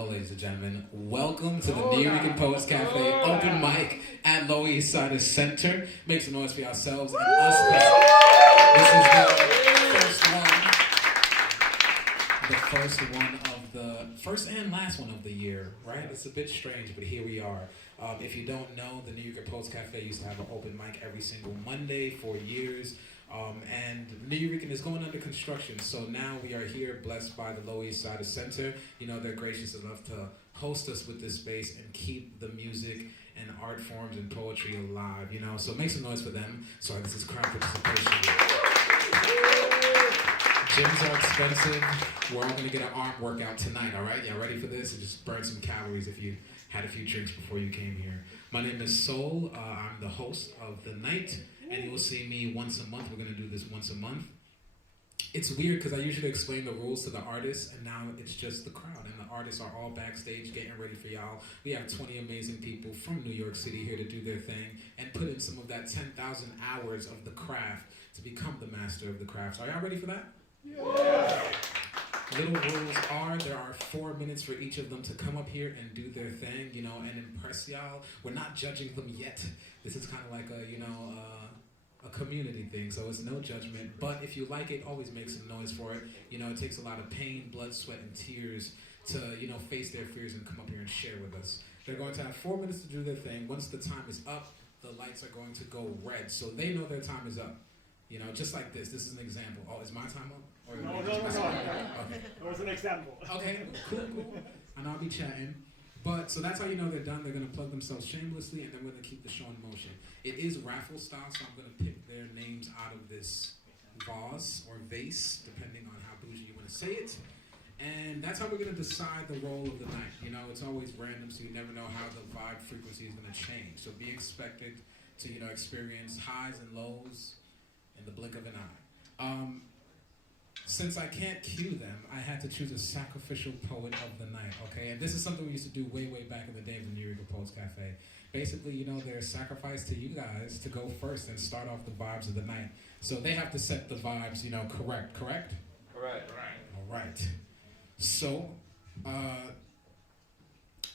Hello, ladies and gentlemen. Welcome to the Nuyorican Poets Café open mic at Loisaida Center. Make some noise for yourselves and us. This is the first and last one of the year, right? It's a bit strange, but here we are. If you don't know, the Nuyorican Poets Café used to have an open mic every single Monday for years. And Nuyorican is going under construction, so now we are here blessed by the Loisaida Center. You know, they're gracious enough to host us with this space and keep the music and art forms and poetry alive, you know, so make some noise for them. Sorry, this is crowd participation. Gyms are expensive. We're all going to get an arm workout tonight, all right? Y'all ready for this? And just burn some calories if you had a few drinks before you came here. My name is Sol. I'm the host of the night. And you'll see me once a month. We're going to do this once a month. It's weird because I usually explain the rules to the artists, and now it's just the crowd. And the artists are all backstage getting ready for y'all. We have 20 amazing people from New York City here to do their thing and put in some of that 10,000 hours of the craft to become the master of the craft. So are y'all ready for that? Yeah. Little rules are, there are 4 minutes for each of them to come up here and do their thing, you know, and impress y'all. We're not judging them yet. This is kind of like a, you know, a community thing, so it's no judgment. But if you like it, always make some noise for it. You know, it takes a lot of pain, blood, sweat, and tears to, you know, face their fears and come up here and share with us. They're going to have 4 minutes to do their thing. Once the time is up, the lights are going to go red, so they know their time is up. You know, just like this. This is an example. Oh, is my time up? Or No. Okay. It was an example. Okay, cool. And I'll be chatting. But, so that's how you know they're done. They're going to plug themselves shamelessly, and then we're going to keep the show in motion. It is raffle style, so I'm going to pick their names out of this vase or vase, depending on how bougie you want to say it. And that's how we're going to decide the role of the night. You know, it's always random, so you never know how the vibe frequency is going to change. So be expected to, you know, experience highs and lows in the blink of an eye. Since I can't cue them, I had to choose a sacrificial poet of the night, okay? And this is something we used to do way back in the day of the Nuyorican Poets Café. Basically, you know, they're sacrificed to you guys to go first and start off the vibes of the night. So they have to set the vibes, you know, correct? Correct. All right. So,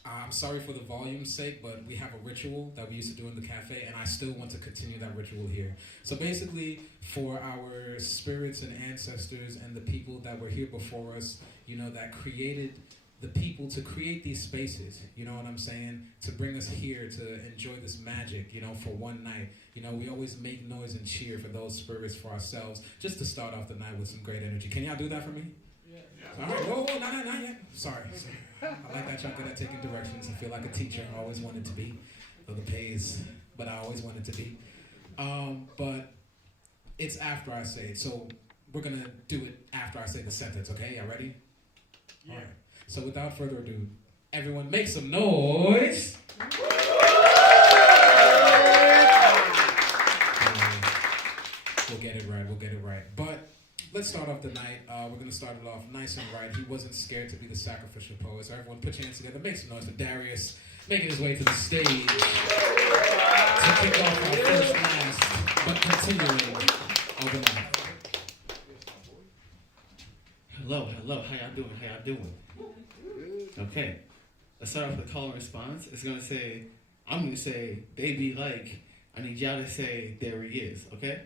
I'm sorry for the volume's sake, but we have a ritual that we used to do in the cafe, and I still want to continue that ritual here. So basically, for our spirits and ancestors and the people that were here before us, you know, that created the people to create these spaces, you know what I'm saying, to bring us here to enjoy this magic, you know, for one night. You know, we always make noise and cheer for those spirits, for ourselves, just to start off the night with some great energy. Can y'all do that for me? All right, whoa, not yet. Sorry. I like that y'all good at taking directions. I feel like a teacher. I always wanted to be, though the pay is, but I always wanted to be. But it's after I say it, so we're gonna do it after I say the sentence. Okay, y'all ready? Yeah. All right. So without further ado, everyone make some noise. We'll get it right. But let's start off the night. We're going to start it off nice and right. He wasn't scared to be the sacrificial poet. So everyone put your hands together. Make some noise for Darius making his way to the stage to kick off our first last, but continuing over night. Hello. How y'all doing? Okay. Let's start off with the call and response. It's going to say, I'm going to say, they be like. I need y'all to say, there he is. Okay?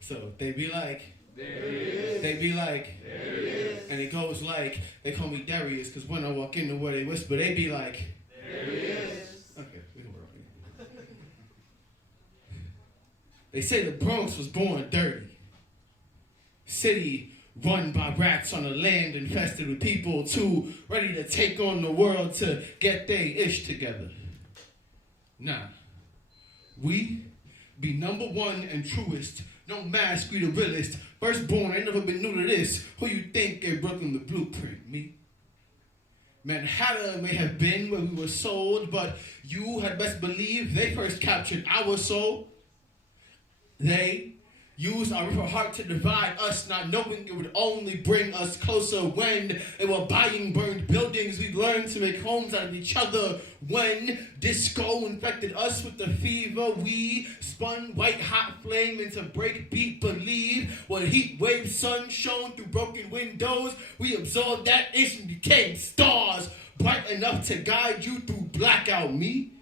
So, they be like. There he is. They be like. There he is. And it goes like, they call me Darius, because when I walk in the where they whisper, they be like. There he is. Okay, we can work on it. They say the Bronx was born dirty. City run by rats on a land infested with people too ready to take on the world to get they ish together. Nah. We be number one and truest. No mask, we the realest. Firstborn, ain't never been new to this. Who you think gave Brooklyn the blueprint? Me? Manhattan may have been where we were sold, but you had best believe they first captured our soul. Use our river heart to divide us, not knowing it would only bring us closer. When they were buying burned buildings, we learned to make homes out of each other. When disco infected us with the fever, we spun white hot flame into breakbeat believe. When heat wave sun shone through broken windows, we absorbed that itch and became stars, bright enough to guide you through blackout. Me,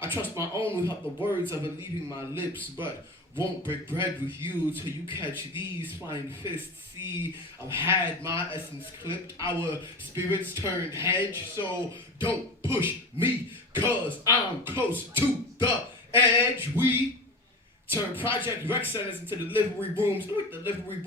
I trust my own without the words of it leaving my lips, but won't break bread with you till you catch these flying fists. See, I've had my essence clipped, our spirits turned hedge, so don't push me, cause I'm close to the edge. We turn project rec centers into delivery rooms, delivery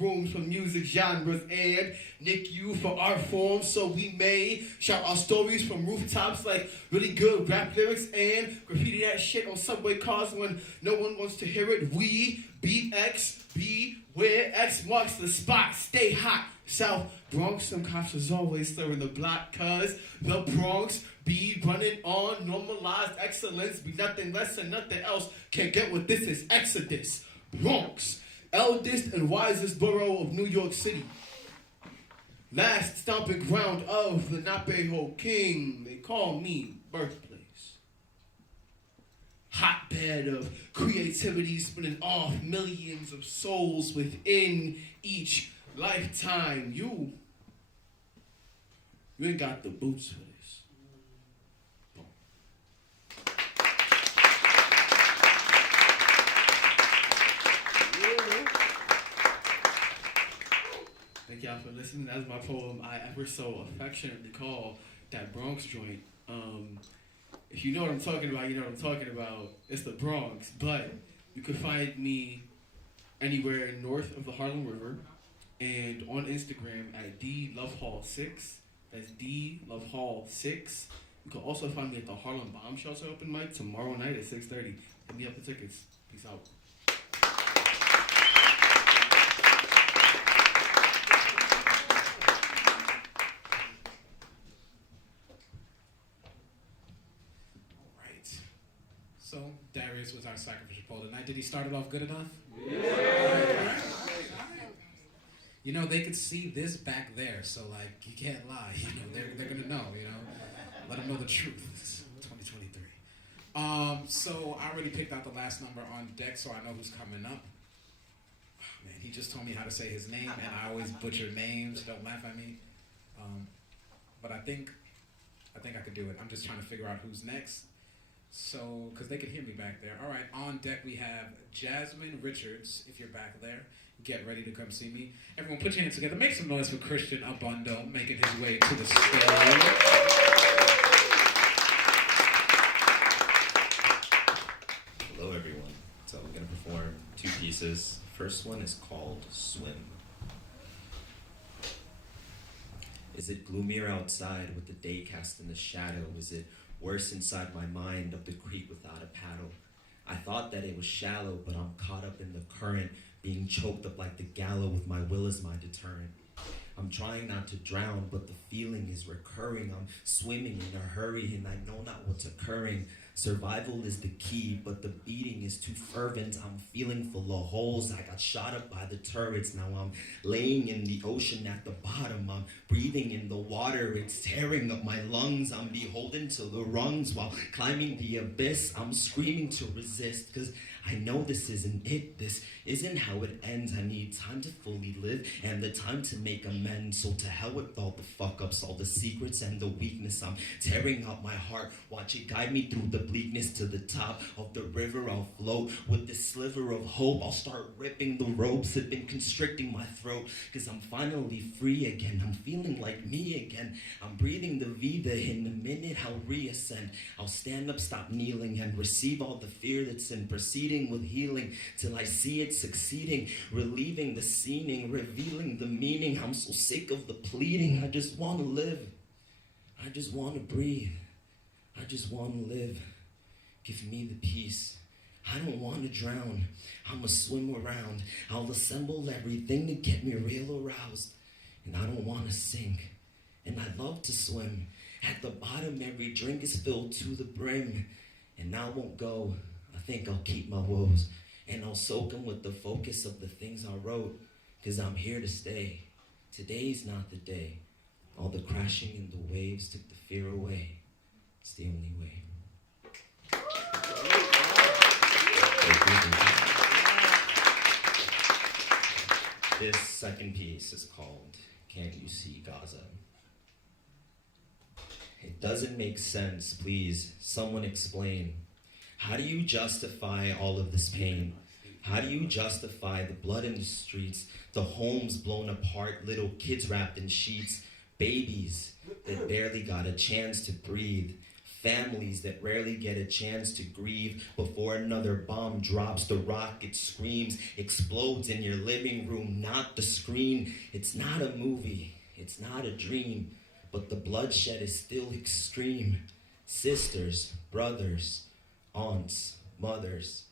rooms for music genres, and NICU for art forms, so we may shout our stories from rooftops like really good rap lyrics and graffiti that shit on subway cars when no one wants to hear it. We beat X, be where X marks the spot, stay hot. South Bronx, some cops is always stirring the block, cause the Bronx be running on normalized excellence, be nothing less and nothing else. Can't get what this is. Exodus, Bronx, eldest and wisest borough of New York City. Last stomping ground of the Napeho King. They call me birthplace. Hotbed of creativity spinning off millions of souls within each lifetime. You ain't got the boots for this. Thank y'all for listening. That's my poem I ever so affectionately call that Bronx joint. If you know what I'm talking about, you know what I'm talking about. It's the Bronx, but you can find me anywhere north of the Harlem River and on Instagram at dlovehall6. That's dlovehall6. You can also find me at the Harlem Bomb Shelter open mic tomorrow night at 6:30. Hit me up for tickets. Peace out. So, Darius was our sacrificial poll tonight. Did he start it off good enough? Yeah. All right. You know, they could see this back there, so, like, you can't lie. You know, they're going to know, you know. Let them know the truth. It's 2023. So, I already picked out the last number on deck, so I know who's coming up. Oh, man, he just told me how to say his name, and I always butcher names. Don't laugh at me. But I think I could do it. I'm just trying to figure out who's next. So, because they can hear me back there. All right, on deck we have Jasmine Richards, if you're back there. Get ready to come see me. Everyone put your hands together. Make some noise for Christian Abundo making his way to the stage. Hello everyone. So we're going to perform two pieces. First one is called Swim. Is it gloomier outside with the day cast in the shadow? Is it worse inside my mind up the creek without a paddle? I thought that it was shallow, but I'm caught up in the current, being choked up like the gallows with my will as my deterrent. I'm trying not to drown, but the feeling is recurring. I'm swimming in a hurry and I know not what's occurring. Survival is the key, but the beating is too fervent. I'm feeling full of holes. I got shot up by the turrets. Now I'm laying in the ocean at the bottom. I'm breathing in the water. It's tearing up my lungs. I'm beholden to the rungs while climbing the abyss. I'm screaming to resist, cause I know this isn't it. This isn't how it ends. I need time to fully live and the time to make amends. So to hell with all the fuck-ups, all the secrets and the weakness. I'm tearing out my heart. Watch it guide me through the bleakness to the top of the river. I'll float with this sliver of hope. I'll start ripping the ropes that have been constricting my throat, cause I'm finally free again. I'm feeling like me again. I'm breathing the vida. In a minute I'll reascend. I'll stand up, stop kneeling, and receive all the fear that's in proceeding with healing till I see it succeeding, relieving the scening, revealing the meaning. I'm so sick of the pleading. I just want to live. I just want to breathe. I just want to live. Give me the peace. I don't want to drown. I'ma swim around. I'll assemble everything to get me real aroused. And I don't want to sink. And I love to swim. At the bottom, every drink is filled to the brim. And I won't go. I think I'll keep my woes. And I'll soak them with the focus of the things I wrote, 'cause I'm here to stay. Today's not the day. All the crashing in the waves took the fear away. It's the only way. This second piece is called Can't You See Gaza? It doesn't make sense, please, someone explain. How do you justify all of this pain? How do you justify the blood in the streets, the homes blown apart, little kids wrapped in sheets, babies that barely got a chance to breathe, families that rarely get a chance to grieve before another bomb drops, the rocket screams, explodes in your living room, not the screen. It's not a movie, it's not a dream, but the bloodshed is still extreme. Sisters, brothers, aunts, mothers,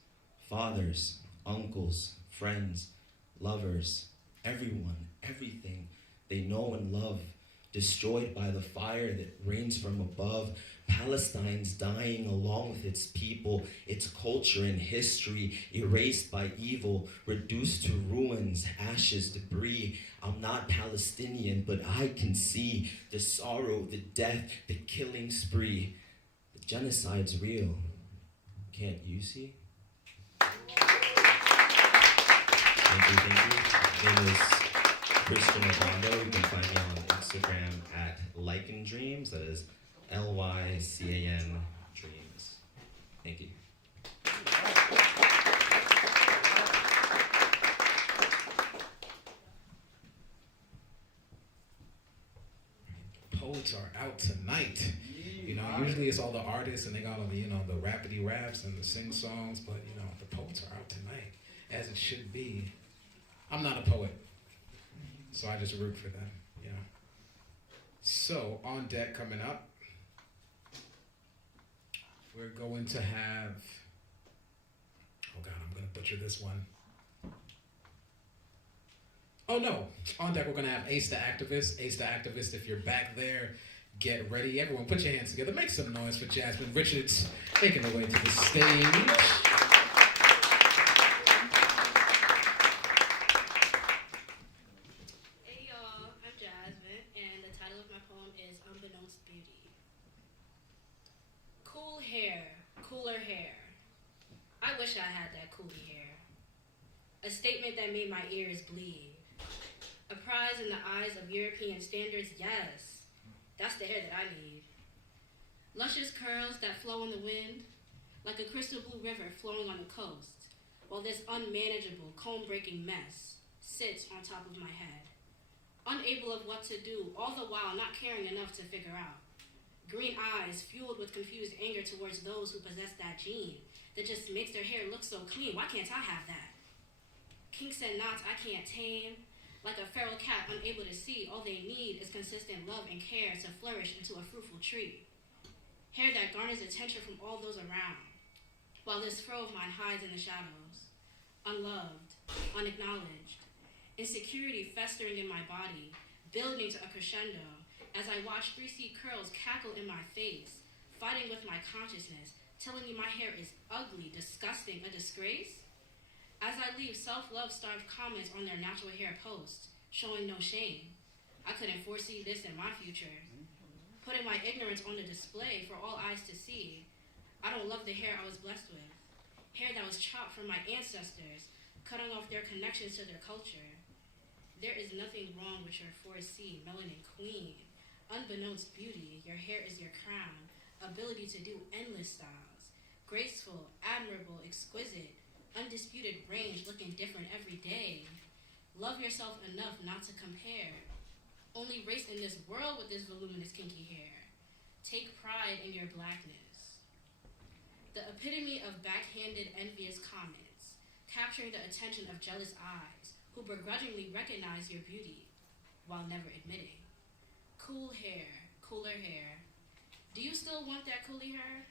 fathers, uncles, friends, lovers, everyone, everything they know and love, destroyed by the fire that rains from above. Palestine's dying along with its people, its culture and history, erased by evil, reduced to ruins, ashes, debris. I'm not Palestinian, but I can see the sorrow, the death, the killing spree. The genocide's real. Can't you see? Thank you. My name is Christian Orlando. You can find me on Instagram at Lycan Dreams. That is Lycan Dreams. Thank you. Poets are out tonight. You know, usually it's all the artists and they got all the, the rapidy raps and the sing songs, but the poets are out tonight, as it should be. I'm not a poet, so I just root for them, So, on deck coming up, we're going to have, oh God, I'm going to butcher this one. Oh no, on deck we're going to have Ace the Activist. Ace the Activist, if you're back there, get ready. Everyone put your hands together. Make some noise for Jasmine Richards making her way to the stage. Hey y'all, I'm Jasmine, and the title of my poem is Unbeknownst Beauty. Cool hair, cooler hair. I wish I had that coolie hair. A statement that made my ears bleed. A prize in the eyes of European standards, yes. That's the hair that I need. Luscious curls that flow in the wind, like a crystal blue river flowing on the coast, while this unmanageable, comb-breaking mess sits on top of my head. Unable of what to do, all the while not caring enough to figure out. Green eyes fueled with confused anger towards those who possess that gene that just makes their hair look so clean. Why can't I have that? Kinks and knots I can't tame. Like a feral cat unable to see, all they need is consistent love and care to flourish into a fruitful tree. Hair that garners attention from all those around, while this fro of mine hides in the shadows. Unloved, unacknowledged. Insecurity festering in my body, building to a crescendo, as I watch 3C curls cackle in my face, fighting with my consciousness, telling me my hair is ugly, disgusting, a disgrace. As I leave self-love-starved comments on their natural hair posts, showing no shame. I couldn't foresee this in my future. Putting my ignorance on the display for all eyes to see. I don't love the hair I was blessed with. Hair that was chopped from my ancestors, cutting off their connections to their culture. There is nothing wrong with your 4C melanin queen. Unbeknownst beauty, your hair is your crown. Ability to do endless styles. Graceful, admirable, exquisite. Undisputed range, looking different every day. Love yourself enough not to compare. Only race in this world with this voluminous kinky hair. Take pride in your blackness. The epitome of backhanded envious comments, capturing the attention of jealous eyes who begrudgingly recognize your beauty while never admitting. Cool hair, cooler hair. Do you still want that coolie hair?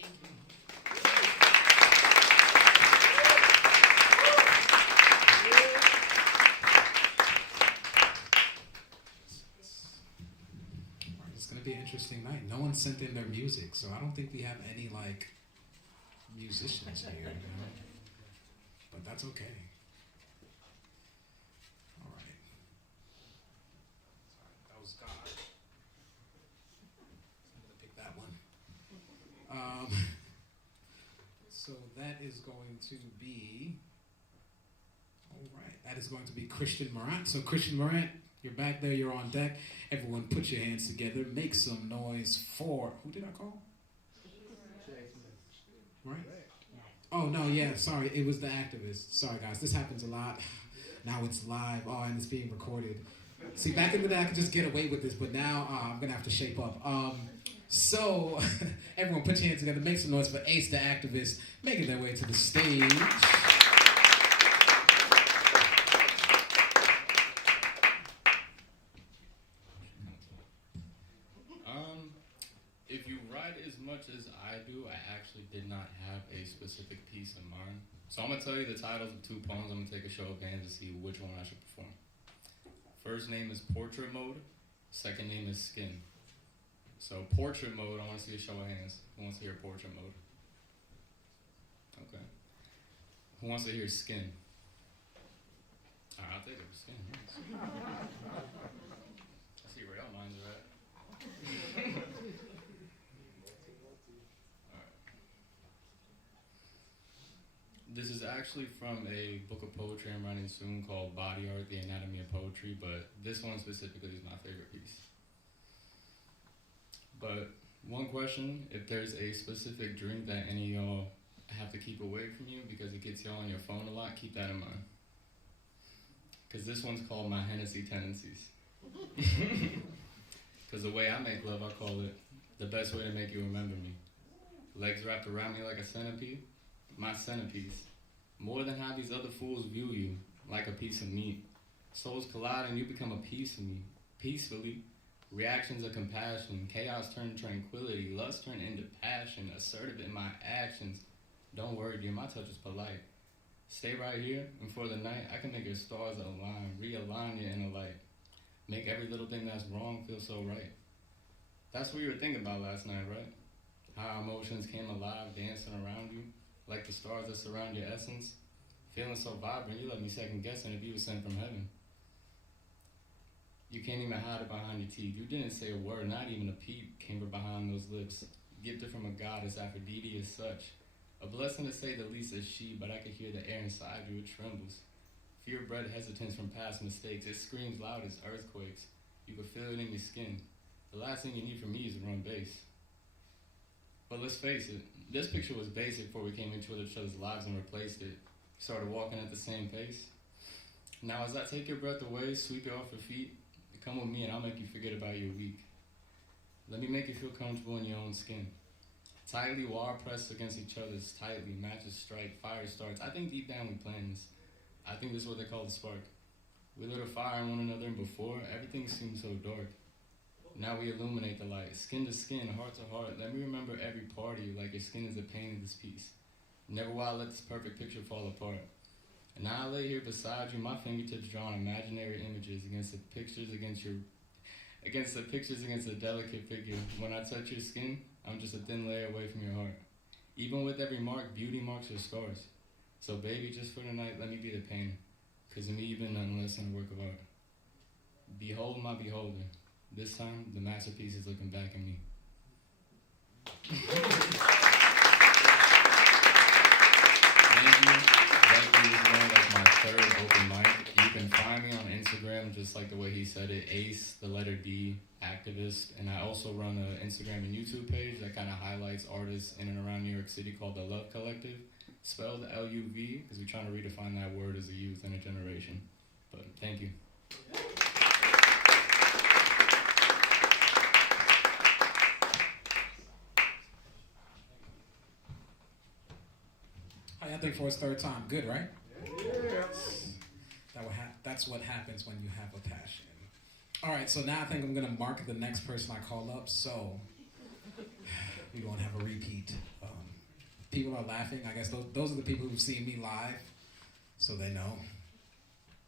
Thank you. It's gonna be an interesting night. No one sent in their music, so I don't think we have any musicians here. but that's okay. All right. Sorry, that was God. I'm gonna pick that one. So that is going to be, all right, that is going to be Christian Morant. So Christian Morant, you're back there, you're on deck. Everyone put your hands together, make some noise for, who did I call? Right? Oh, no, yeah, sorry, it was the activist. Sorry, guys, this happens a lot. Now it's live, and it's being recorded. See, back in the day, I could just get away with this, but now I'm going to have to shape up. So, everyone put your hands together, make some noise for Ace the activist, making their way to the stage. If you write as much as I do, I actually did not have a specific piece in mind. So I'm going to tell you the titles of 2 poems. I'm going to take a show of hands to see which one I should perform. First name is Portrait Mode. Second name is Skin. So Portrait Mode, I want to see a show of hands. Who wants to hear Portrait Mode? Okay. Who wants to hear Skin? All right, I'll take it for Skin. Yes. I see where y'all minds are at. This is actually from a book of poetry I'm writing soon called Body Art, The Anatomy of Poetry, but this one specifically is my favorite piece. But one question, if there's a specific drink that any of y'all have to keep away from you because it gets y'all on your phone a lot, keep that in mind. Because this one's called My Hennessy Tendencies. Because the way I make love, I call it the best way to make you remember me. Legs wrapped around me like a centipede. My centerpiece. More than how these other fools view you, like a piece of meat. Souls collide and you become a piece of me. Peacefully. Reactions of compassion. Chaos turned to tranquility. Lust turned into passion. Assertive in my actions. Don't worry, dear, my touch is polite. Stay right here, and for the night, I can make your stars align. Realign your inner light. Make every little thing that's wrong feel so right. That's what you were thinking about last night, right? How our emotions came alive, dancing around you. Like the stars that surround your essence. Feeling so vibrant, you let me second guessing if you were sent from heaven. You can't even hide it behind your teeth. You didn't say a word, not even a peep came from behind those lips. Gifted from a goddess, Aphrodite as such. A blessing to say the least is she, but I could hear the air inside you, it trembles. Fear-bred hesitance from past mistakes. It screams loud as earthquakes. You can feel it in your skin. The last thing you need from me is to run bass. But let's face it, this picture was basic before we came into each other's lives and replaced it. Started walking at the same pace. Now as I take your breath away, sweep it off your feet, come with me and I'll make you forget about your week. Let me make you feel comfortable in your own skin. Tightly, while pressed against each other's tightly, matches strike, fire starts. I think deep down we planned this. I think this is what they call the spark. We lit a fire in one another and before, everything seemed so dark. Now we illuminate the light, skin to skin, heart to heart. Let me remember every part of you like your skin is a pane in this piece. Never will I let this perfect picture fall apart. And now I lay here beside you, my fingertips drawing imaginary images against the pictures against a delicate figure. When I touch your skin, I'm just a thin layer away from your heart. Even with every mark, beauty marks your scars. So baby, just for tonight, let me be the painter. Cause to me, you've been nothing less than a work of art. Behold my beholder. This time, the masterpiece is looking back at me. Thank you. That is going as my third open mic. You can find me on Instagram, just like the way he said it, Ace, the letter D, activist. And I also run an Instagram and YouTube page that kind of highlights artists in and around New York City called The Love Collective, spelled L-U-V, because we're trying to redefine that word as a youth and a generation. But thank you. I think for his third time, good, right? Yeah. That's what happens when you have a passion. All right, so now I think I'm gonna mark the next person I call up. So we're gonna have a repeat. People are laughing. I guess those are the people who've seen me live, so they know.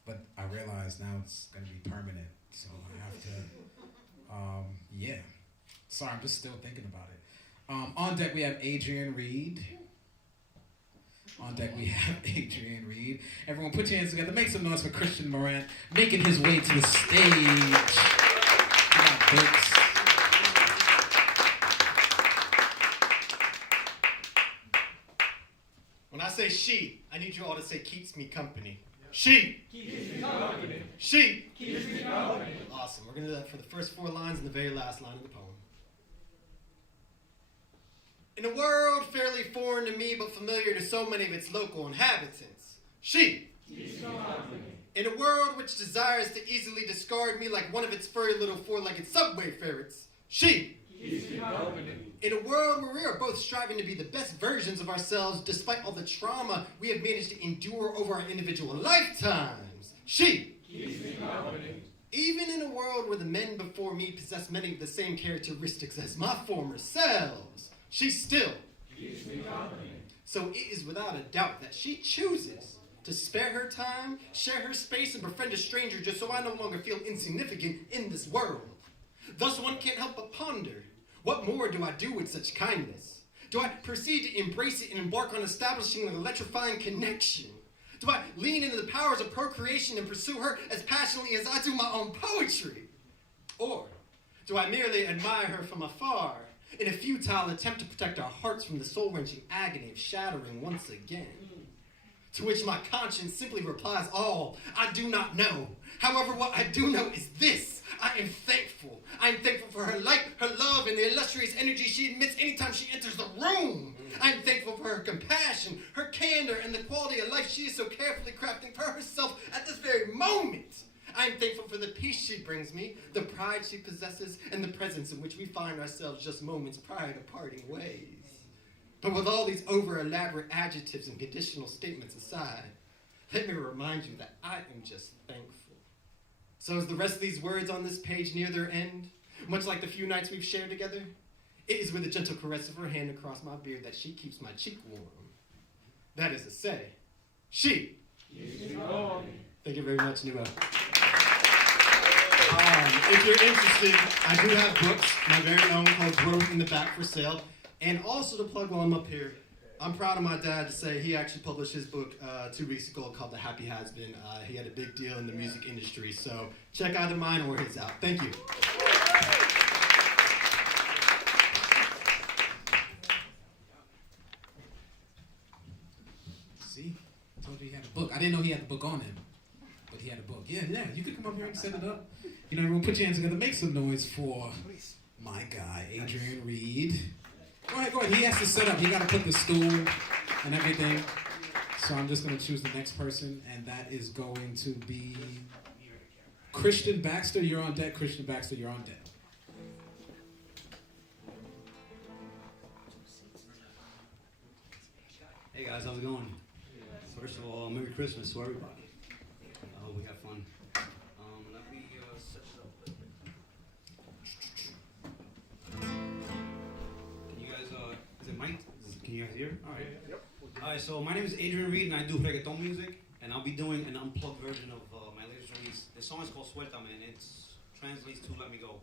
But I realize now it's gonna be permanent, so I have to. Yeah. Sorry, I'm just still thinking about it. On deck we have Adrian Reed. On deck we have Adrian Reed. Everyone put your hands together. Make some noise for Christian Morant making his way to the stage. We got books. When I say she, I need you all to say keeps me company. She. Keeps me company. She. Keeps me company. Awesome. We're going to do that for the first 4 lines and the very last line of the poem. In a world fairly foreign to me but familiar to so many of its local inhabitants. She. Keeps me company. In a world which desires to easily discard me like one of its furry little 4-legged subway ferrets. She. Keeps me company. In a world where we are both striving to be the best versions of ourselves despite all the trauma we have managed to endure over our individual lifetimes. She. Keeps me company. Even in a world where the men before me possess many of the same characteristics as my former selves, she still keeps me company. So it is without a doubt that she chooses to spare her time, share her space, and befriend a stranger just so I no longer feel insignificant in this world. Thus one can't help but ponder, what more do I do with such kindness? Do I proceed to embrace it and embark on establishing an electrifying connection? Do I lean into the powers of procreation and pursue her as passionately as I do my own poetry? Or do I merely admire her from afar in a futile attempt to protect our hearts from the soul-wrenching agony of shattering once again? To which my conscience simply replies, all I do not know. However, what I do know is this. I am thankful. I am thankful for her light, her love, and the illustrious energy she emits anytime she enters the room. I am thankful for her compassion, her candor, and the quality of life she is so carefully crafting for herself at this very moment. I am thankful for the peace she brings me, the pride she possesses, and the presence in which we find ourselves just moments prior to parting ways. But with all these over-elaborate adjectives and conditional statements aside, let me remind you that I am just thankful. So as the rest of these words on this page near their end, much like the few nights we've shared together, it is with a gentle caress of her hand across my beard that she keeps my cheek warm. That is to say, she. Thank you very much, Nua. If you're interested, I do have books, my very own, called Growth in the Back for sale. And also to plug while I'm up here, I'm proud of my dad to say he actually published his book 2 weeks ago called The Happy Has-Been. He had a big deal in the music industry, so check either mine or his out. Thank you. See? I told you he had a book. I didn't know he had the book on him, but he had a book. Yeah, you could come up here and set it up. You know, everyone put your hands together. Make some noise for my guy, Adrian Reed. Go ahead. He has to set up. He got to put the stool and everything. So I'm just going to choose the next person, and that is going to be Christian Baxter. You're on deck. Christian Baxter, you're on deck. Hey guys, how's it going? First of all, Merry Christmas to everybody. I hope we have fun. Let me set it up. Can you guys, is it mic'd? Can you guys hear? Alright. Yep. Alright, so my name is Adrian Reed and I do reggaeton music, and I'll be doing an unplugged version of my latest release. The song is called Suéltame, and it translates to Let Me Go.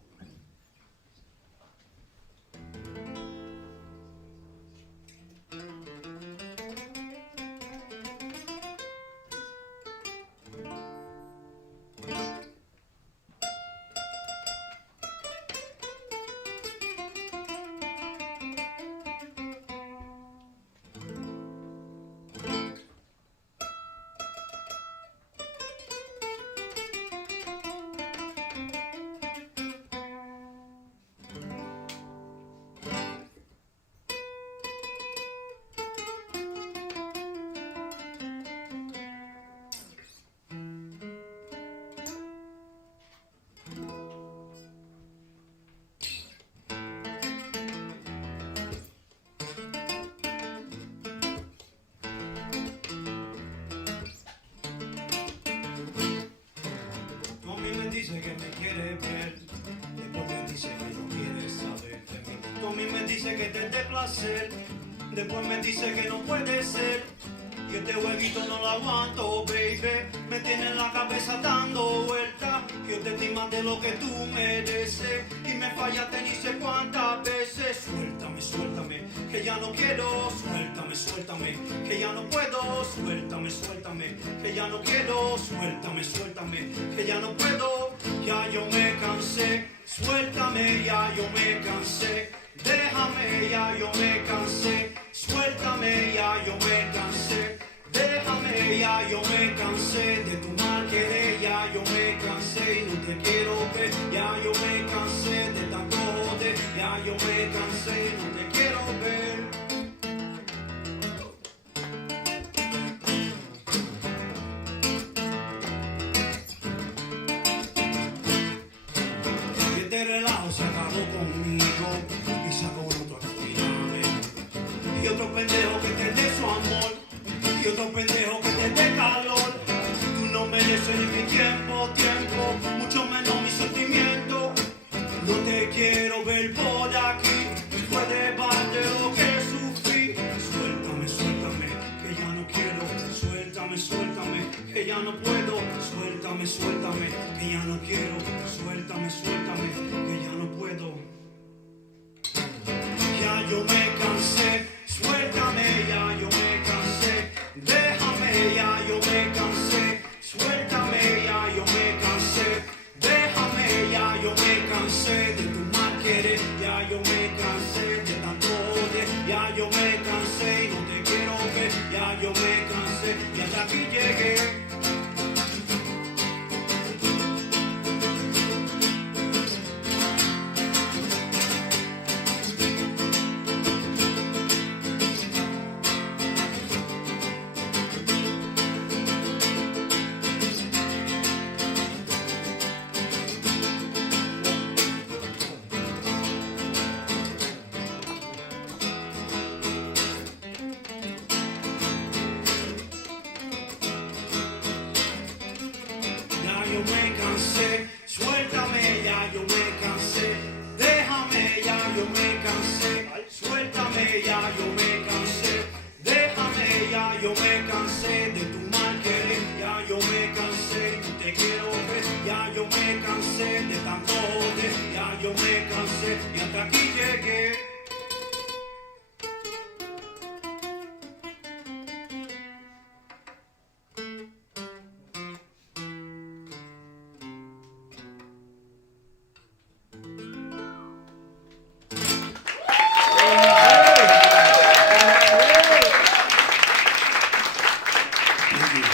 Dice que me quiere ver, después me dice que no quiere saber de mí. Tú a mí me dice que te dé placer, después me dice que no puede ser. Y este jueguito no lo aguanto, baby. Me tiene en la cabeza dando vueltas. Yo te di más de lo que tú mereces y me fallaste ni sé cuántas veces. veces. Suéltame, suéltame, que ya no quiero. Suéltame, suéltame, que ya no puedo. Suéltame, suéltame, que ya no quiero. Suéltame, suéltame, que ya no puedo. Ya yo me cansé. Suéltame, ya yo me cansé. Déjame, ya yo me cansé. Suéltame, ya yo me cansé. Déjame, ya yo me cansé de tu mal querer, ya yo me cansé y no te quiero ver, ya yo me cansé de tanto joder, ya yo me cansé y no te quiero ver. Que este relajo se acabó conmigo y sacó otro a terminarme. Y otro pendejo que te dé su amor. Y otro pendejo que te dé calor. Tú no mereces ni mi tiempo, mucho menos mi sentimiento. No te quiero ver por aquí. Fue de parte lo que sufrí. Suéltame, suéltame, que ya no quiero. Suéltame, suéltame, que ya no puedo. Suéltame, suéltame, que ya no quiero. Suéltame, suéltame, que ya no puedo. Ya yo me cansé. Suéltame, ya yo me cansé. Déjame, ya yo me cansé. Suéltame, ya yo me cansé. Déjame, ya yo me cansé de tu mal querer. Ya yo me cansé de tanto odio. Ya yo me cansé y no te quiero ver. Ya yo me cansé y hasta aquí llegué. Ya yo me cansé, suéltame, ya yo me cansé. Déjame, ya yo me cansé. Suéltame, ya yo me cansé. Déjame, ya yo me cansé de tu mal querer. Ya yo me cansé, no te quiero ver. Ya yo me cansé de tanto joder. Ya yo me cansé y hasta aquí llegué.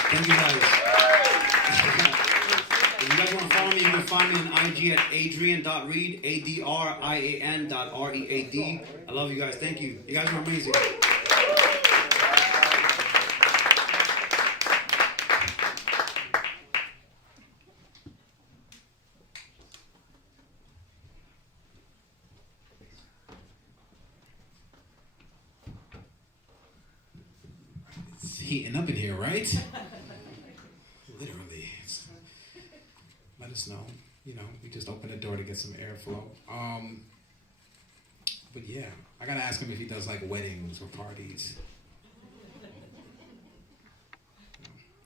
Thank you guys. If you guys want to follow me, you can find me on IG at adrian.reed, ADRIAN.READ. I love you guys. Thank you. You guys are amazing. It's heating up in here, right? Literally. Let us know. You know, we just opened the door to get some airflow. But yeah, I gotta ask him if he does like weddings or parties.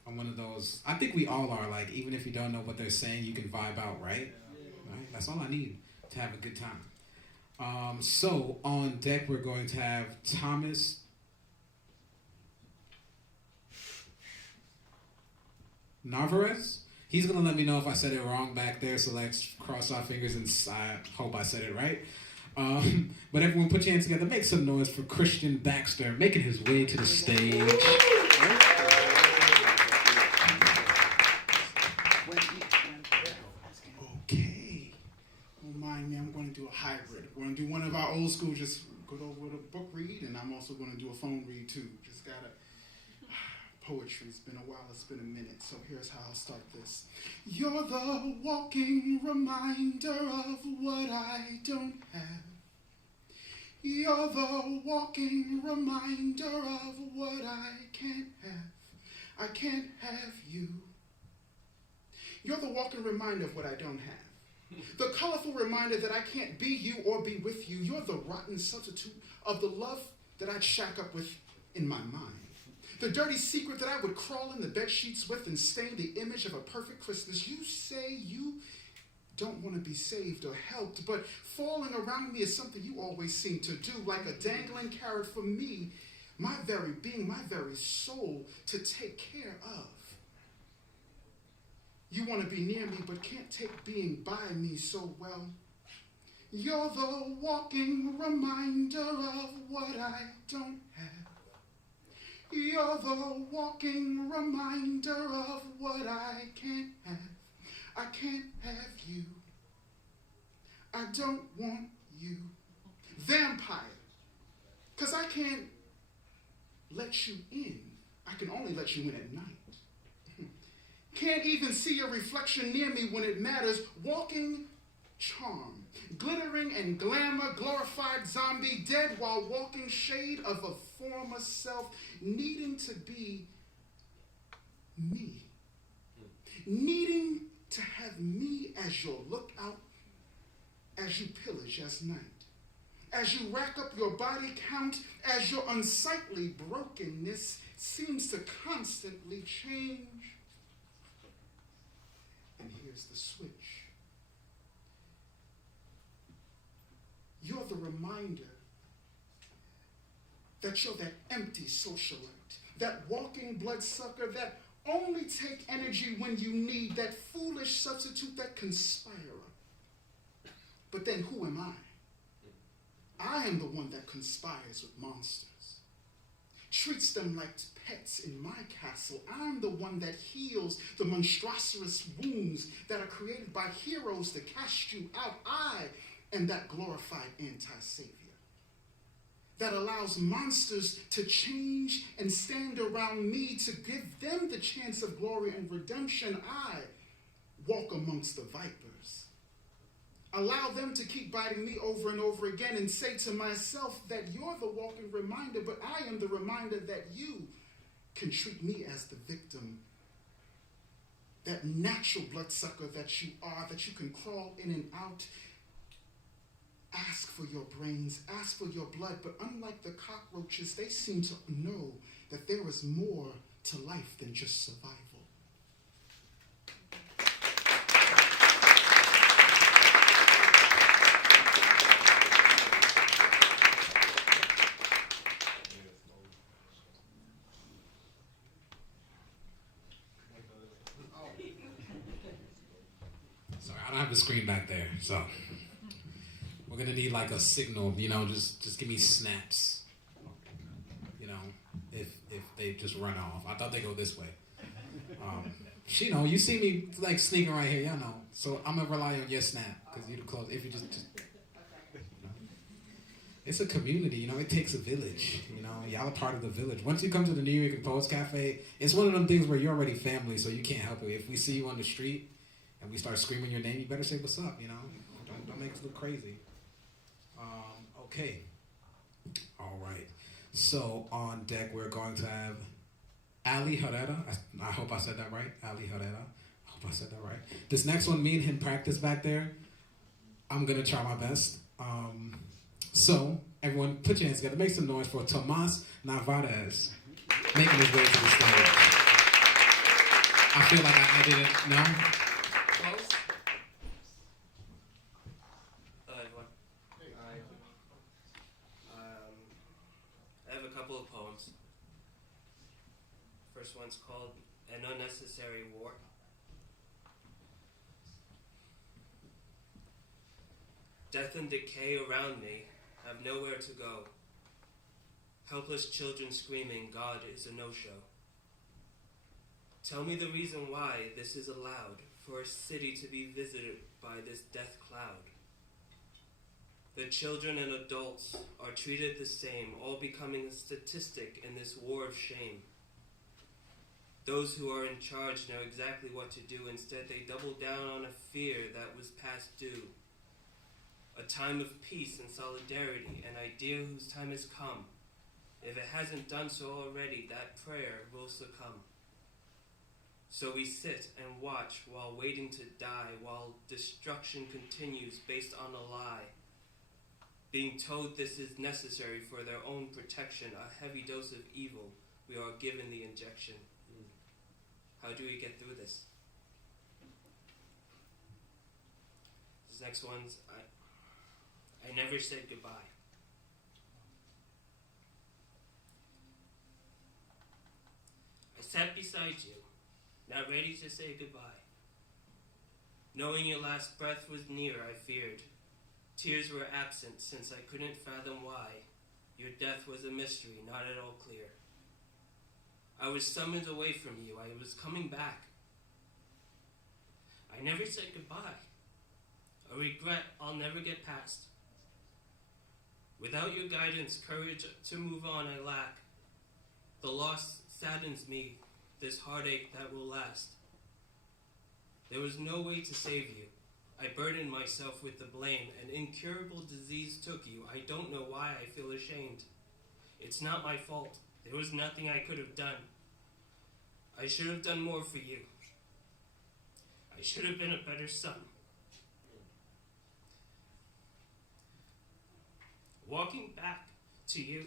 I'm one of those. I think we all are. Like, even if you don't know what they're saying, you can vibe out, right? Right? That's all I need to have a good time. So on deck, we're going to have Thomas Narvaez. He's gonna let me know if I said it wrong back there. So let's cross our fingers and I hope I said it right. But everyone, put your hands together. Make some noise for Christian Baxter making his way to the stage. Okay. Don't mind me, I'm going to do a hybrid. We're going to do one of our old school, just go over the book read, and I'm also going to do a phone read too. Just got to... Poetry, it's been a while, it's been a minute, so here's how I'll start this. You're the walking reminder of what I don't have. You're the walking reminder of what I can't have. I can't have you. You're the walking reminder of what I don't have. The colorful reminder that I can't be you or be with you. You're the rotten substitute of the love that I'd shack up with in my mind. The dirty secret that I would crawl in the bed sheets with and stain the image of a perfect Christmas. You say you don't want to be saved or helped, but falling around me is something you always seem to do, like a dangling carrot for me, my very being, my very soul, to take care of. You want to be near me, but can't take being by me so well. You're the walking reminder of what I don't have. You're the walking reminder of what I can't have. I can't have you. I don't want you. Vampire. Because I can't let you in. I can only let you in at night. Can't even see your reflection near me when it matters. Walking charm. Glittering and glamour, glorified zombie, dead while walking, shade of a former self, needing to be me. Needing to have me as your lookout, as you pillage as night. As you rack up your body count, as your unsightly brokenness seems to constantly change. And here's the switch. You're the reminder that you're that empty socialite, that walking bloodsucker, that only take energy when you need, that foolish substitute, that conspirer. But then who am I? I am the one that conspires with monsters, treats them like pets in my castle. I'm the one that heals the monstrous wounds that are created by heroes to cast you out. I am that glorified anti-savior that allows monsters to change and stand around me to give them the chance of glory and redemption. I walk amongst the vipers. Allow them to keep biting me over and over again and say to myself that you're the walking reminder, but I am the reminder that you can treat me as the victim. That natural bloodsucker that you are, that you can crawl in and out. Ask for your brains, ask for your blood, but unlike the cockroaches, they seem to know that there is more to life than just survival. Sorry, I don't have the screen back there, so we're gonna need like a signal, just give me snaps, if they just run off. I thought they go this way. You see me like sneaking right here, so I'm gonna rely on your snap, because you're the close. If you just it's a community, it takes a village, y'all are part of the village. Once you come to the Nuyorican Poets Café, it's one of them things where you're already family, so you can't help it. If we see you on the street and we start screaming your name, you better say what's up, don't make us look crazy. Okay. All right. So on deck, we're going to have Ali Herrera. I hope I said that right. Ali Herrera. I hope I said that right. This next one, me and him practice back there. I'm going to try my best. So everyone put your hands together. Make some noise for Tomas Narvaez making his way to the stage. I feel like I didn't know. Close. I have a couple of poems. First one's called An Unnecessary War. Death and decay around me have nowhere to go. Helpless children screaming, God is a no-show. Tell me the reason why this is allowed, for a city to be visited by this death cloud. The children and adults are treated the same, all becoming a statistic in this war of shame. Those who are in charge know exactly what to do. Instead, they double down on a fear that was past due. A time of peace and solidarity, an idea whose time has come. If it hasn't done so already, that prayer will succumb. So we sit and watch while waiting to die, while destruction continues based on a lie. Being told this is necessary for their own protection, a heavy dose of evil, we are given the injection. How do we get through this? these next ones, I never said goodbye. I sat beside you, not ready to say goodbye. Knowing your last breath was near, I feared. Tears were absent since I couldn't fathom why. Your death was a mystery, not at all clear. I was summoned away from you. I was coming back. I never said goodbye. A regret I'll never get past. Without your guidance, courage to move on I lack. The loss saddens me, this heartache that will last. There was no way to save you. I burdened myself with the blame. An incurable disease took you. I don't know why I feel ashamed. It's not my fault. There was nothing I could have done. I should have done more for you. I should have been a better son. Walking back to you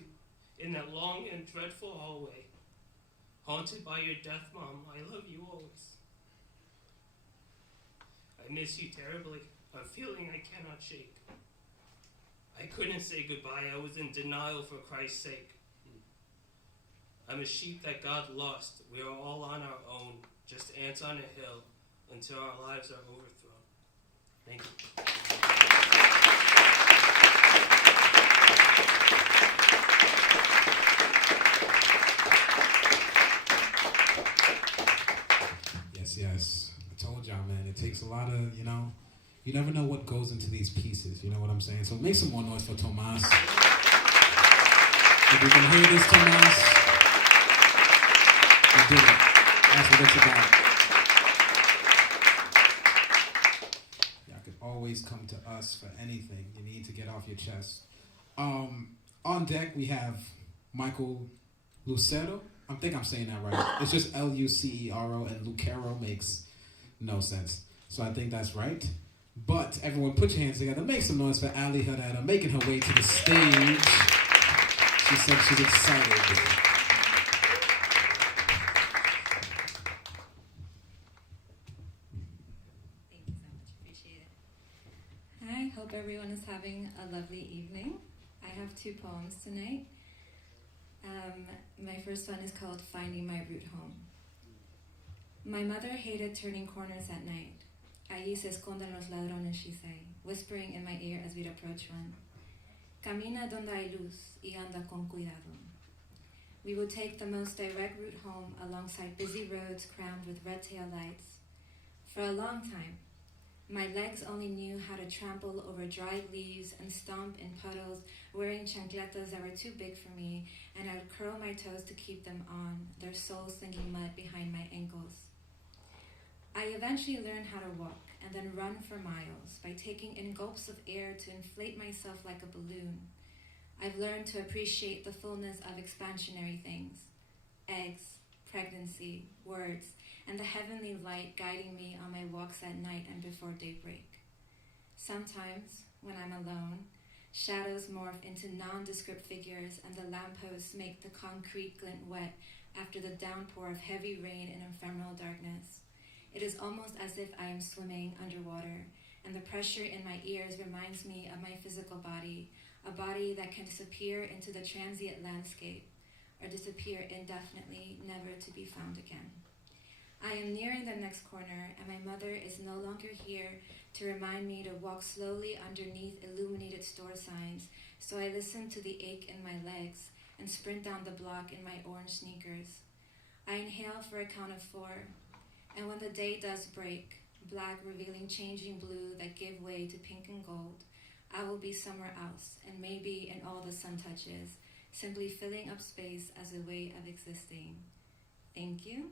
in that long and dreadful hallway, haunted by your death, Mom, I love you always. I miss you terribly, a feeling I cannot shake. I couldn't say goodbye, I was in denial for Christ's sake. I'm a sheep that God lost. We are all on our own, just ants on a hill, until our lives are overthrown. Thank you. Yes. I told y'all, man, it takes a lot of, you never know what goes into these pieces, you know what I'm saying? So make some more noise for Tomas. If you can hear this, Tomas, you did it. That's what it's about. Y'all can always come to us for anything you need to get off your chest. On deck, we have Michael Lucero. I think I'm saying that right. It's just Lucero, and Lucero makes no sense. So I think that's right. But everyone put your hands together. Make some noise for Ali Herrera making her way to the stage. She said she's excited. Thank you so much. Appreciate it. Hi, hope everyone is having a lovely evening. I have 2 poems tonight. My first one is called Finding My Route Home. My mother hated turning corners at night. Allí se esconden los ladrones, she say, whispering in my ear as we'd approach one. Camina donde hay luz y anda con cuidado. We would take the most direct route home alongside busy roads crammed with red tail lights. For a long time, my legs only knew how to trample over dried leaves and stomp in puddles, wearing chancletas that were too big for me, and I would curl my toes to keep them on, their soles slinging mud behind my ankles. I eventually learned how to walk and then run for miles by taking in gulps of air to inflate myself like a balloon. I've learned to appreciate the fullness of expansionary things, eggs, pregnancy, words, and the heavenly light guiding me on my walks at night and before daybreak. Sometimes, when I'm alone, shadows morph into nondescript figures and the lampposts make the concrete glint wet after the downpour of heavy rain in ephemeral darkness. It is almost as if I am swimming underwater, and the pressure in my ears reminds me of my physical body, a body that can disappear into the transient landscape, or disappear indefinitely, never to be found again. I am nearing the next corner, and my mother is no longer here to remind me to walk slowly underneath illuminated store signs, so I listen to the ache in my legs and sprint down the block in my orange sneakers. I inhale for a count of 4, and when the day does break, black revealing changing blue that give way to pink and gold, I will be somewhere else, and maybe in all the sun touches, simply filling up space as a way of existing. Thank you.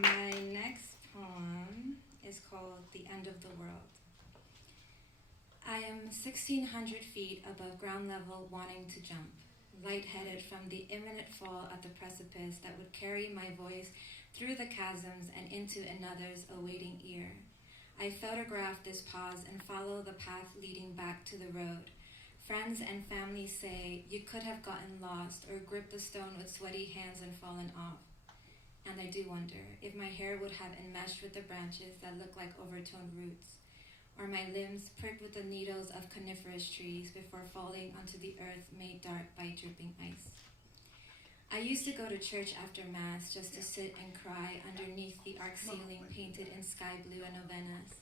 My next poem is called The End of the World. I am 1,600 feet above ground level, wanting to jump, lightheaded from the imminent fall at the precipice that would carry my voice through the chasms and into another's awaiting ear. I photograph this pause and follow the path leading back to the road. Friends and family say you could have gotten lost or gripped the stone with sweaty hands and fallen off. And I do wonder if my hair would have enmeshed with the branches that look like overtoned roots, or my limbs pricked with the needles of coniferous trees before falling onto the earth made dark by dripping ice. I used to go to church after Mass just to sit and cry underneath the arch ceiling painted in sky blue and novenas.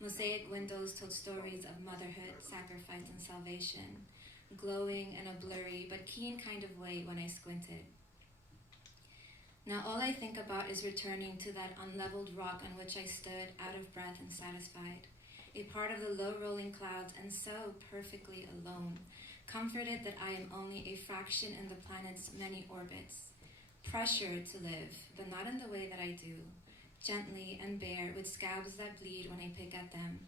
Mosaic windows told stories of motherhood, sacrifice, and salvation, glowing in a blurry but keen kind of way when I squinted. Now all I think about is returning to that unleveled rock on which I stood, out of breath and satisfied, a part of the low-rolling clouds and so perfectly alone, comforted that I am only a fraction in the planet's many orbits, pressured to live, but not in the way that I do, gently and bare, with scabs that bleed when I pick at them.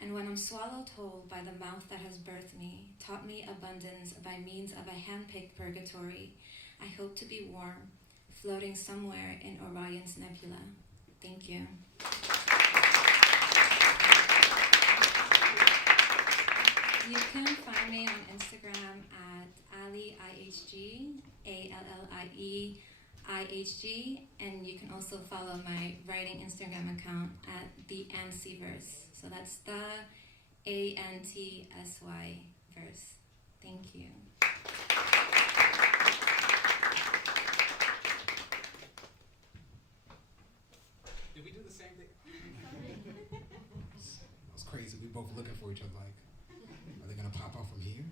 And when I'm swallowed whole by the mouth that has birthed me, taught me abundance by means of a hand-picked purgatory, I hope to be warm, floating somewhere in Orion's nebula. Thank you. You can find me on Instagram at AllieIHG, ALLIEIHG, and you can also follow my writing Instagram account at the Antsy Verse. So that's the ANTSY verse. Thank you. Did we do the same thing? That was crazy. We both looking for each other like, are they gonna pop out from here?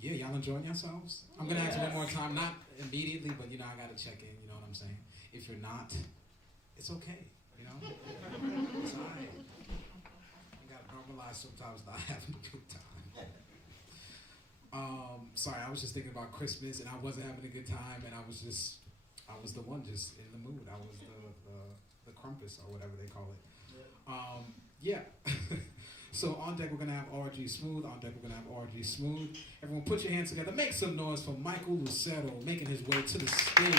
Yeah, y'all enjoying yourselves? I'm gonna ask one more time, not immediately, but I gotta check in, you know what I'm saying? If you're not, it's okay, It's all right. You gotta normalize sometimes not having a good time. Sorry, I was just thinking about Christmas and I wasn't having a good time and I was the one just in the mood. I was the crumpus or whatever they call it. Yeah. So on deck we're gonna have RG Smooth. On deck we're gonna have RG Smooth. Everyone put your hands together. Make some noise for Michael Lucero making his way to the stage.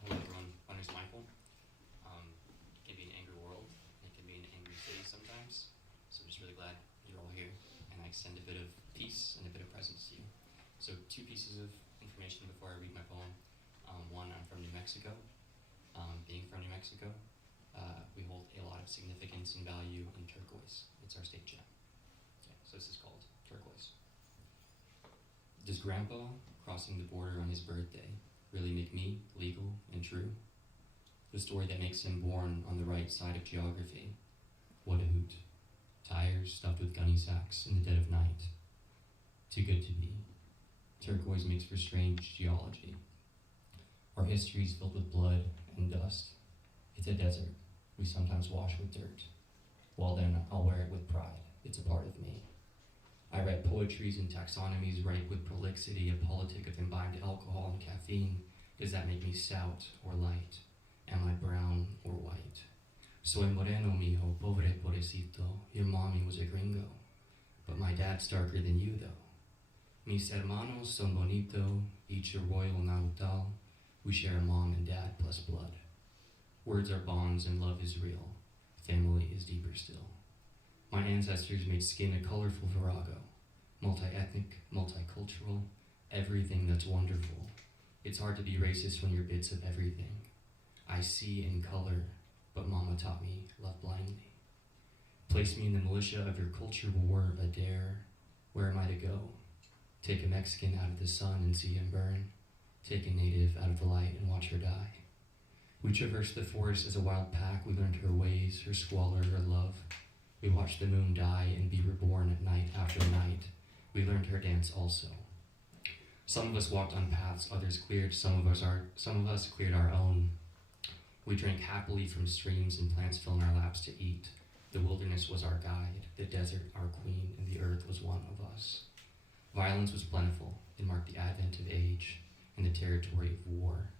Hello everyone, my name is Michael. It can be an angry world, and it can be an angry city sometimes. So I'm just really glad you're all here, and I extend a bit of peace and a bit of presence to you. So 2 pieces of information before I read my poem. One, I'm from New Mexico. Being from New Mexico, we hold a lot of significance and value in turquoise. It's our state gem. Okay, so this is called Turquoise. Does Grandpa crossing the border on his birthday really make me legal and true? The story that makes him born on the right side of geography. What a hoot. Tires stuffed with gunny sacks in the dead of night. Too good to be. Turquoise makes for strange geology. Our history is filled with blood and dust. It's a desert. We sometimes wash with dirt. Well then, I'll wear it with pride. It's a part of me. I read poetries and taxonomies ripe with prolixity, a politic of imbibed alcohol and caffeine. Does that make me stout or light? Am I brown or white? Soy moreno, mijo, pobre pobrecito. Your mommy was a gringo. But my dad's darker than you, though. Mis hermanos son bonito, each a royal nahutal. We share a mom and dad plus blood. Words are bonds and love is real. Family is deeper still. My ancestors made skin a colorful virago. Multi-ethnic, multicultural, everything that's wonderful. It's hard to be racist when you're bits of everything. I see in color, but mama taught me love blindly. Place me in the militia of your culture war, a dare. Where am I to go? Take a Mexican out of the sun and see him burn. Take a native out of the light and watch her die. We traversed the forest as a wild pack. We learned her ways, her squalor, her love. We watched the moon die and be reborn at night after night. We learned her dance also. Some of us walked on paths others cleared. Some of us cleared our own. We drank happily from streams and plants filling our laps to eat. The wilderness was our guide, the desert our queen, and the earth was one of us. Violence was plentiful. It marked the advent of age and the territory of war.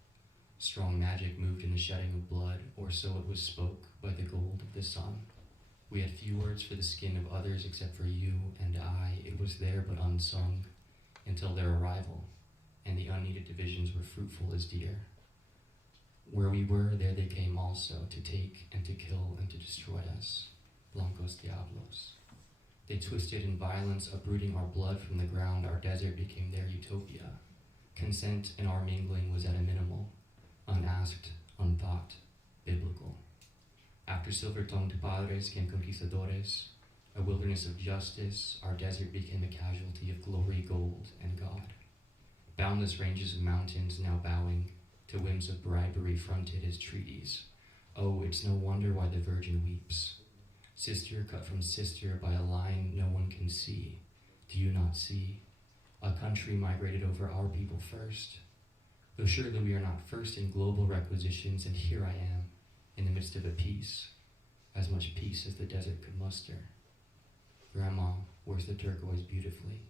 Strong magic moved in the shedding of blood, or so it was spoke by the gold of the sun. We had few words for the skin of others except for you and I. It was there but unsung until their arrival, and the unneeded divisions were fruitful as deer. Where we were, there they came also, to take and to kill and to destroy us. Blancos Diablos. They twisted in violence, uprooting our blood from the ground. Our desert became their utopia. Consent in our mingling was at a minimal, unasked, unthought, biblical. After silver-tongued padres came conquistadores, a wilderness of justice. Our desert became a casualty of glory, gold, and God. Boundless ranges of mountains now bowing to whims of bribery fronted as treaties. Oh, it's no wonder why the Virgin weeps. Sister cut from sister by a line no one can see. Do you not see? A country migrated over our people first. Though surely we are not first in global requisitions, and here I am, in the midst of a peace, as much peace as the desert could muster. Grandma wears the turquoise beautifully,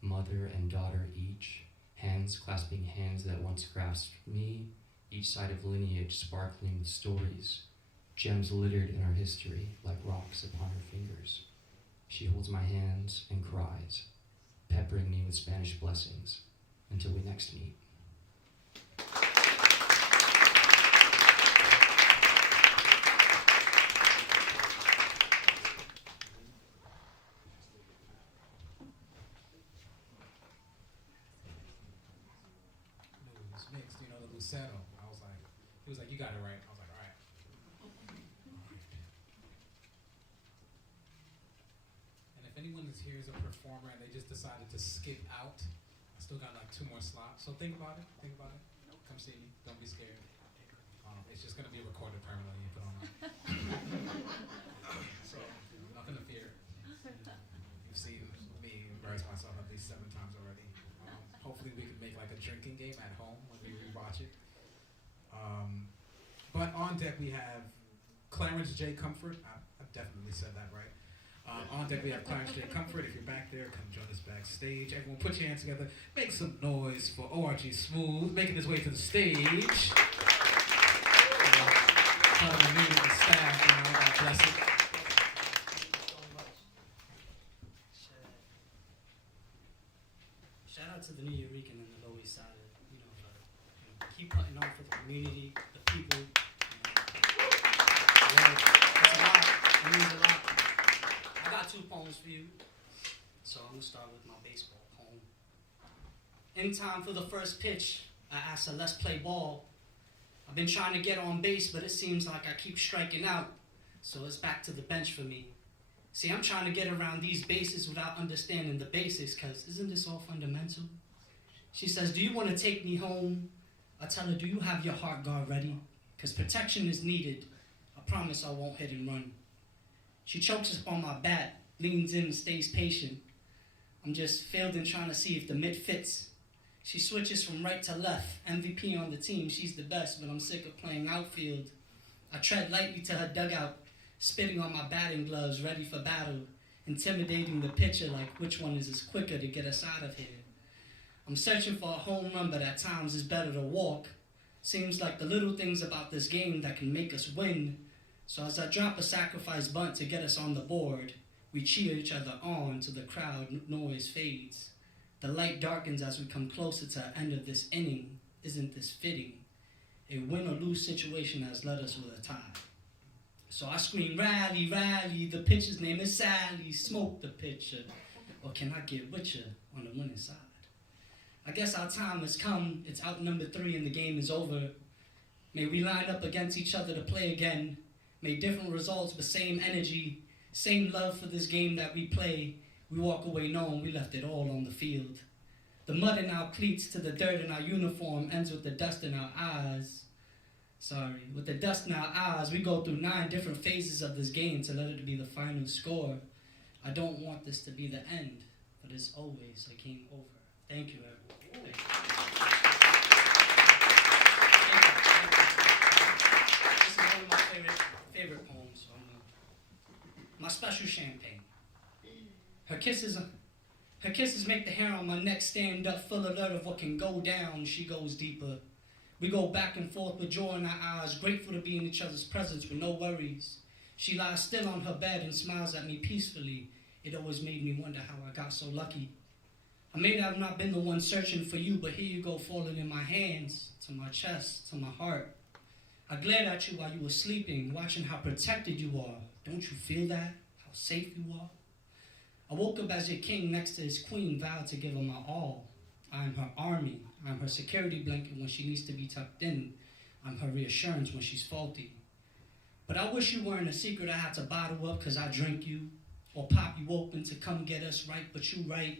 mother and daughter each, hands clasping hands that once grasped me, each side of lineage sparkling with stories, gems littered in our history like rocks upon her fingers. She holds my hands and cries, peppering me with Spanish blessings until we next meet. It's mixed, you know, the Lucero. He was like, you got it right. I was like, all right. And if anyone is here as a performer and they just decided to skip out, I still got like 2 more slots. So think about it. Come see me. Don't be scared. It's just gonna be recorded permanently and put online. So nothing to fear. You've seen me embarrass myself at least 7 times already. Hopefully we can make like a drinking game at home when we rewatch it. But on deck we have Clarence J. Comfort. I've definitely said that right. On deck we have Clarence J. Comfort. If you're back there, come join us backstage. Everyone put your hands together. Make some noise for ORG Smooth, making his way to the stage. Telling me and the staff, you know, God bless it. Shout out to the Nuyorican and the Loisaida, for keep putting on for the community, the people. It's a lot. It means a lot. I got 2 poems for you, so I'm gonna start with my baseball poem. In time for the first pitch, I asked her, let's play ball. I've been trying to get on base, but it seems like I keep striking out, so it's back to the bench for me. See, I'm trying to get around these bases without understanding the basics, cause isn't this all fundamental? She says, do you want to take me home? I tell her, do you have your heart guard ready? Cause protection is needed. I promise I won't hit and run. She chokes upon my bat, leans in and stays patient. I'm just fielding trying to see if the mitt fits. She switches from right to left, MVP on the team, she's the best, but I'm sick of playing outfield. I tread lightly to her dugout, spitting on my batting gloves, ready for battle, intimidating the pitcher like which one is quicker to get us out of here. I'm searching for a home run, but at times it's better to walk. Seems like the little things about this game that can make us win. So as I drop a sacrifice bunt to get us on the board, we cheer each other on till the crowd noise fades. The light darkens as we come closer to the end of this inning. Isn't this fitting? A win or lose situation has led us with a tie. So I scream, rally, rally, the pitcher's name is Sally, smoke the pitcher. Or can I get with you on the winning side? I guess our time has come, it's out number 3 and the game is over. May we line up against each other to play again. May different results but same energy, same love for this game that we play. We walk away knowing we left it all on the field. The mud in our cleats to the dirt in our uniform ends with the dust in our eyes. With the dust in our eyes, we go through 9 different phases of this game to let it be the final score. I don't want this to be the end, but it's always a game over. Thank you, everyone. Thank you. This is one of my favorite poems. My special champagne. Her kisses make the hair on my neck stand up, full alert of what can go down. She goes deeper. We go back and forth with joy in our eyes, grateful to be in each other's presence with no worries. She lies still on her bed and smiles at me peacefully. It always made me wonder how I got so lucky. I may have not been the one searching for you, but here you go falling in my hands, to my chest, to my heart. I glared at you while you were sleeping, watching how protected you are. Don't you feel that? How safe you are? I woke up as your king next to his queen, vowed to give her my all. I'm her army. I'm her security blanket when she needs to be tucked in. I'm her reassurance when she's faulty. But I wish you weren't a secret I had to bottle up because I drink you, or pop you open to come get us right, but you right.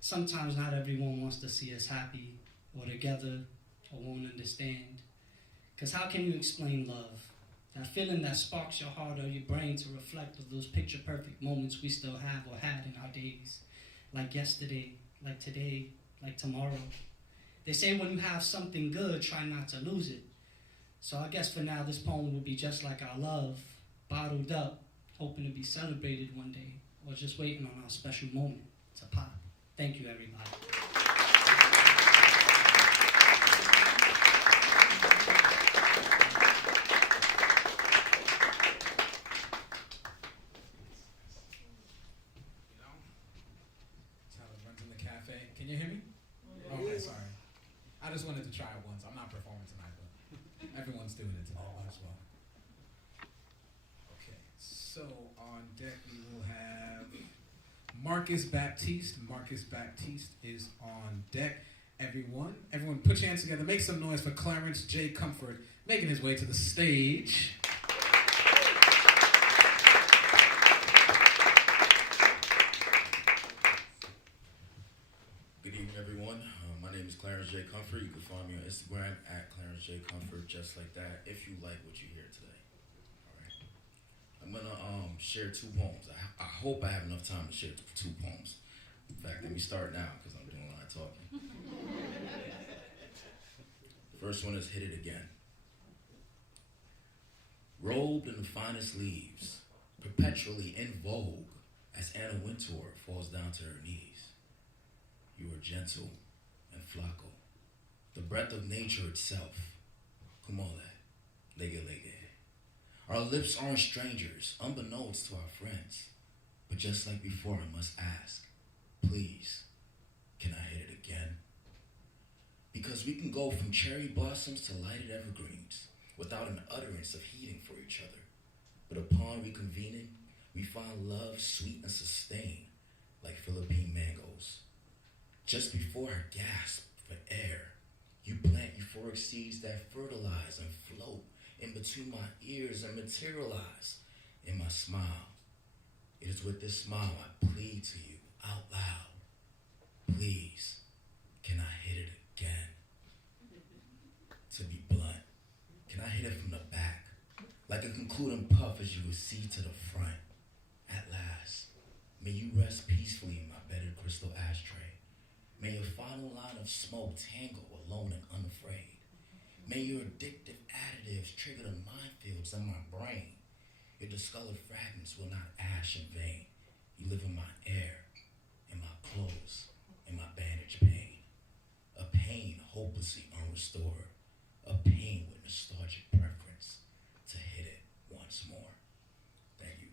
Sometimes not everyone wants to see us happy or together or won't understand. Because how can you explain love? That feeling that sparks your heart or your brain to reflect of those picture-perfect moments we still have or had in our days. Like yesterday, like today, like tomorrow. They say when you have something good, try not to lose it. So I guess for now, this poem will be just like our love, bottled up, hoping to be celebrated one day, or just waiting on our special moment to pop. Thank you, everybody. Can you hear me? Okay, sorry. I just wanted to try it once. I'm not performing tonight, but everyone's doing it tonight. Might as well. Okay, so on deck we will have Marcus Baptiste. Marcus Baptiste is on deck. Everyone put your hands together. Make some noise for Clarence J. Comfort making his way to the stage. Good evening, everyone. My name is Clarence J. Comfort. You can find me on Instagram at Clarence J. Comfort, just like that, if you like what you hear today. All right. I'm going to share two poems. I hope I have enough time to share two poems. In fact, let me start now because I'm doing a lot of talking. The first one is Hit It Again. Robed in the finest leaves, perpetually in vogue as Anna Wintour falls down to her knees. You are gentle and flaco, the breath of nature itself. Come on, lege. Our lips aren't strangers, unbeknownst to our friends. But just like before, I must ask, please, can I hit it again? Because we can go from cherry blossoms to lighted evergreens without an utterance of heeding for each other. But upon reconvening, we find love sweet and sustained like Philippine mangoes. Just before I gasp for air, you plant euphoric seeds that fertilize and float in between my ears and materialize in my smile. It is with this smile I plead to you out loud. Please, can I hit it again? To be blunt, can I hit it from the back? Like a concluding puff as you recede to the front. At last, may you rest peacefully in my bedded crystal ashtray. May your final line of smoke tangle alone and unafraid. May your addictive additives trigger the minefields in my brain. Your discolored fragments will not ash in vain. You live in my air, in my clothes, in my bandaged pain. A pain hopelessly unrestored. A pain with nostalgic preference to hit it once more. Thank you.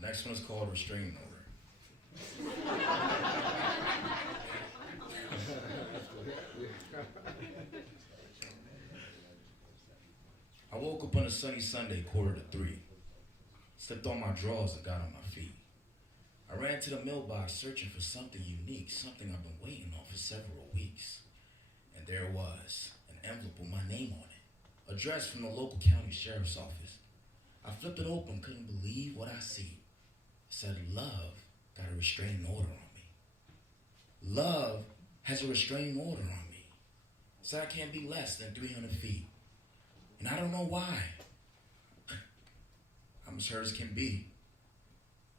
The next one is called Restraining Order. I woke up on a sunny Sunday, 2:45. Slipped on my drawers and got on my feet. I ran to the mailbox searching for something unique, something I've been waiting on for several weeks. And there it was, an envelope with my name on it, addressed from the local county sheriff's office. I flipped it open, couldn't believe what I see. It said, love got a restraining order on me. Love has a restraining order on me. Said I can't be less than 300 feet. And I don't know why. I'm as hurt as can be.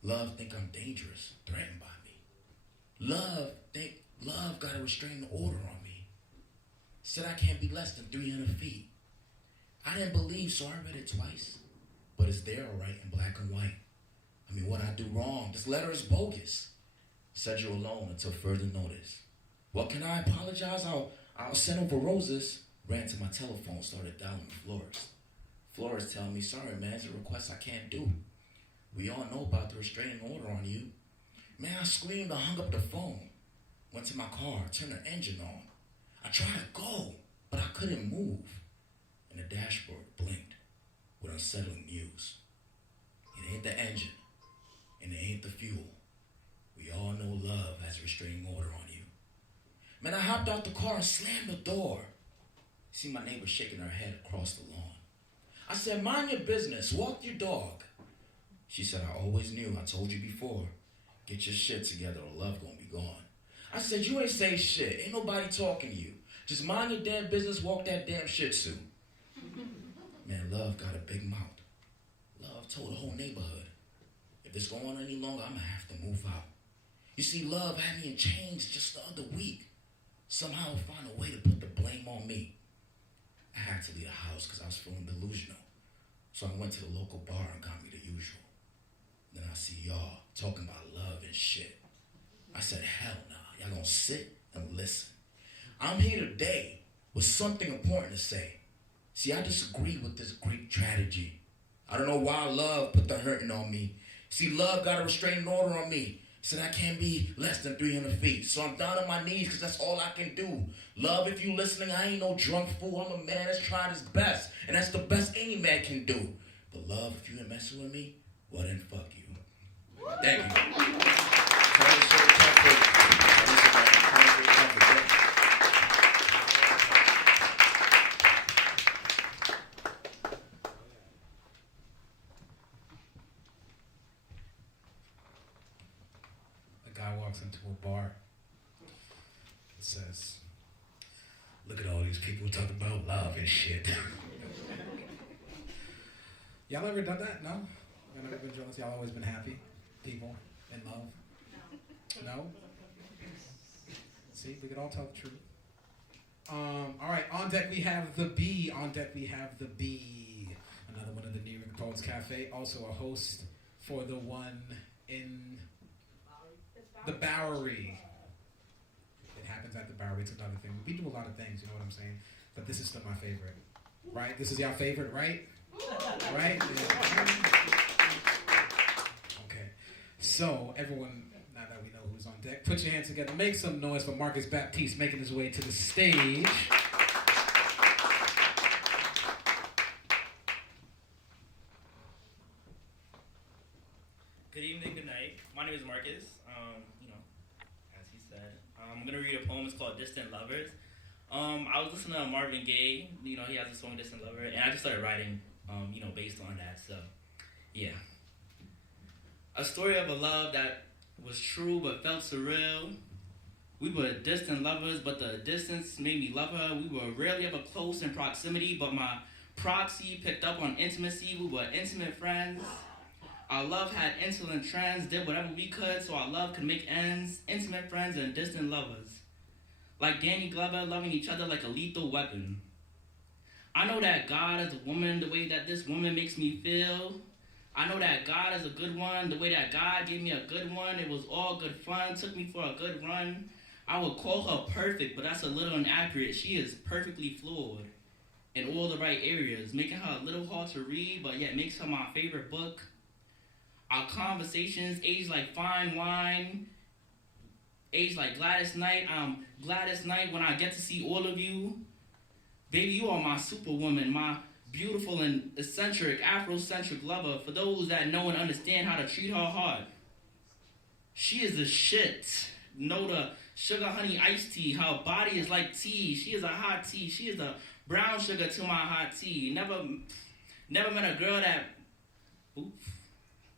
Love think I'm dangerous, threatened by me. Love think love got a restraining order on me. Said I can't be less than 300 feet. I didn't believe, so I read it twice. But it's there all right in black and white. I mean, what I do wrong? This letter is bogus. Said you're alone until further notice. What can I apologize? I'll send over roses. Ran to my telephone, started dialing the florist. Florist telling me, sorry man, it's a request I can't do. We all know about the restraining order on you. Man, I screamed, I hung up the phone. Went to my car, turned the engine on. I tried to go, but I couldn't move. and the dashboard blinked with unsettling news. It ain't the engine, and it ain't the fuel. We all know love has a restraining order on you. Man, I hopped out the car and slammed the door. See my neighbor shaking her head across the lawn. I said, mind your business, walk your dog. She said, I always knew, I told you before. Get your shit together or love gonna be gone. I said, you ain't say shit, ain't nobody talking to you. Just mind your damn business, walk that damn shih tzu. Man, love got a big mouth. Love told the whole neighborhood, if this going on any longer, I'm gonna have to move out. You see, love had me in chains just the other week. Somehow found a way to put the blame on me. I had to leave the house because I was feeling delusional. So I went to the local bar and got me the usual. Then I see y'all talking about love and shit. I said, hell nah, y'all gonna sit and listen. I'm here today with something important to say. See, I disagree with this Greek tragedy. I don't know why love put the hurting on me. See, love got a restraining order on me. Said I can't be less than 300 feet. So I'm down on my knees because that's all I can do. Love, if you listening, I ain't no drunk fool. I'm a man that's tried his best. And that's the best any man can do. But love, if you ain't messing with me, well then fuck you. Thank you. A guy walks into a bar. It says, look at all these people talking about love and shit. Y'all ever done that? No? Y'all never been jealous? Y'all always been happy? People in love? No? See, we could all tell the truth. All right, on deck we have the B. On deck we have the B. Another one of the Nuyorican Poets Café. Also a host for the one in the Bowery. It happens at the Bowery. It's another thing. We do a lot of things, you know what I'm saying? But this is still my favorite. Right? This is your favorite, right? Right? Yeah. Okay. So, everyone, now that we know who's on deck, put your hands together. Make some noise for Marcus Baptiste making his way to the stage. Good evening, good night. My name is Marcus. As he said, I'm gonna read a poem. It's called "Distant Lovers." I was listening to Marvin Gaye. He has a song "Distant Lover," and I just started writing. Based on that. So, yeah. A story of a love that was true but felt surreal. We were distant lovers, but the distance made me love her. We were rarely ever close in proximity, but my proxy picked up on intimacy. We were intimate friends. Our love had insolent trends, did whatever we could so our love could make ends. Intimate friends and distant lovers. Like Danny Glover loving each other like a lethal weapon. I know that God is a woman the way that this woman makes me feel. I know that God is a good one the way that God gave me a good one. It was all good fun, took me for a good run. I would call her perfect, but that's a little inaccurate. She is perfectly flawed in all the right areas, making her a little hard to read, but yet makes her my favorite book. Our conversations age like fine wine, age like Gladys Knight. I'm Gladys Knight when I get to see all of you. Baby, you are my superwoman, my beautiful and eccentric, Afrocentric lover. For those that know and understand how to treat her heart. She is the shit. Know the sugar honey iced tea. Her body is like tea. She is a hot tea. She is the brown sugar to my hot tea. Never met a girl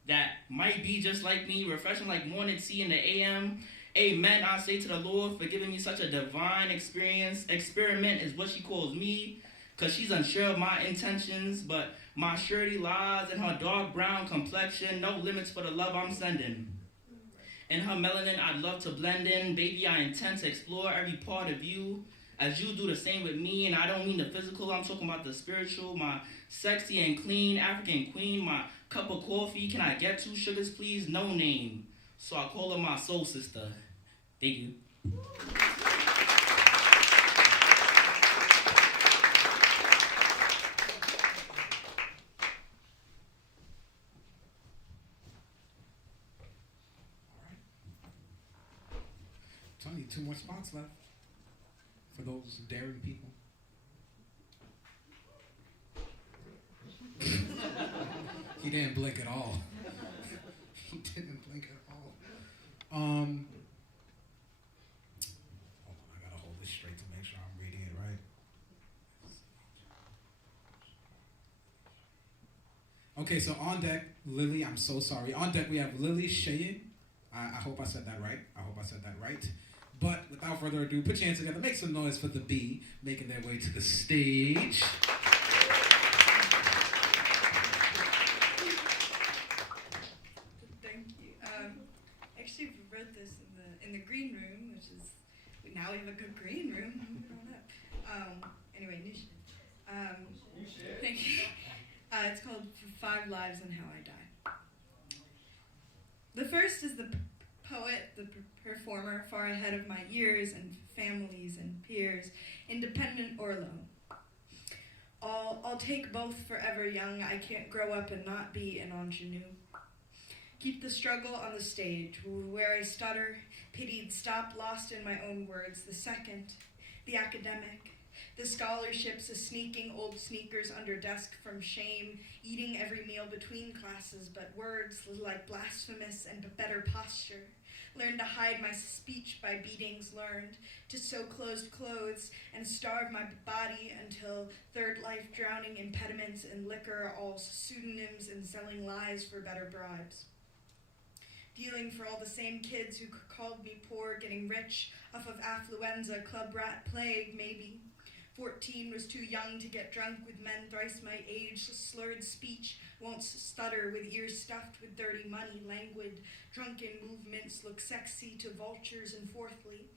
that might be just like me, refreshing like morning tea in the AM. Amen, I say to the Lord for giving me such a divine experience. Experiment is what she calls me, because she's unsure of my intentions, but my surety lies in her dark brown complexion. No limits for the love I'm sending. In her melanin, I'd love to blend in. Baby, I intend to explore every part of you, as you do the same with me. And I don't mean the physical, I'm talking about the spiritual. My sexy and clean African queen, my cup of coffee. Can I get 2 sugars, please? No name. So I call her my soul sister. Thank you. It's only 2 more spots left for those daring people. He didn't blink at all. He didn't blink at all. Hold on, I gotta hold this straight to make sure I'm reading it right. Okay, so on deck, Lily, I'm so sorry. On deck we have Lily Shayin. I hope I said that right. But without further ado, put your hands together, make some noise for the B, making their way to the stage. Thank you. Actually, we wrote this in the green room, which is now we have a good green room. Move it on up. Anyway, Nisha. Thank you. It's called 5 Lives and How I Die. The first is the poet, the performer, far ahead of my years and families and peers, independent or lone. I'll take both forever young. I can't grow up and not be an ingenue. Keep the struggle on the stage, where I stutter, pitied, stop, lost in my own words. The second, the academic, the scholarships, the sneaking old sneakers under desk from shame, eating every meal between classes, but words like blasphemous and better posture. Learned to hide my speech by beatings, learned to sew closed clothes and starve my body until third life drowning impediments in liquor, all pseudonyms and selling lies for better bribes. Dealing for all the same kids who called me poor, getting rich off of affluenza, club rat, plague, maybe. 14 was too young to get drunk with men thrice my age, slurred speech, won't stutter with ears stuffed with dirty money, languid, drunken movements look sexy to vultures, and fourthly,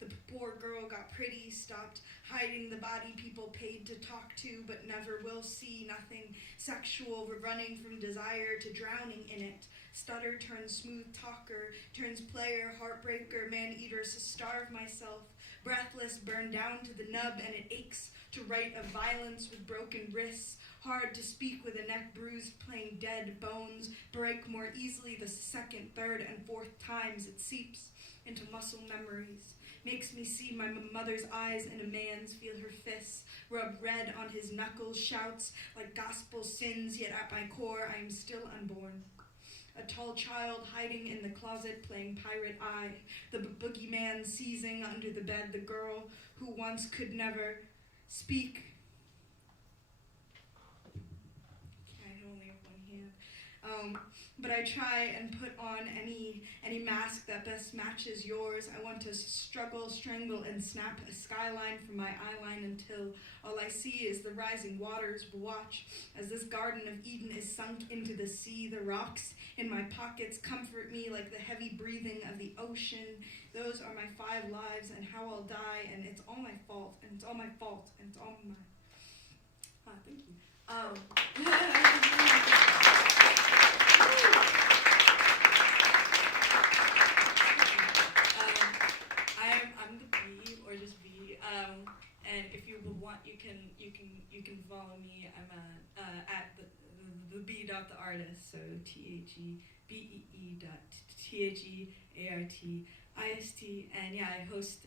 the poor girl got pretty, stopped hiding the body people paid to talk to but never will see, nothing sexual, running from desire to drowning in it. Stutter turns smooth talker, turns player, heartbreaker, man-eater, so starve myself. Breathless, burned down to the nub, and it aches to write of violence with broken wrists. Hard to speak with a neck bruised, playing dead bones. Break more easily the second, third, and fourth times it seeps into muscle memories. Makes me see my mother's eyes in a man's, feel her fists, rub red on his knuckles, shouts like gospel sins, yet at my core I am still unborn. A tall child hiding in the closet playing pirate eye, the boogeyman seizing under the bed, the girl who once could never speak. I only have one hand. But I try and put on any mask that best matches yours. I want to struggle, strangle, and snap a skyline from my eyeline until all I see is the rising waters. Watch as this Garden of Eden is sunk into the sea. The rocks in my pockets comfort me like the heavy breathing of the ocean. Those are my 5 lives and how I'll die, and it's all my fault, and it's all my fault, and it's all my... thank you. I'm the B, or just B. And if you want, you can follow me. I'm at the B.theartist, so THEBEE.THEARTIST, and yeah, I host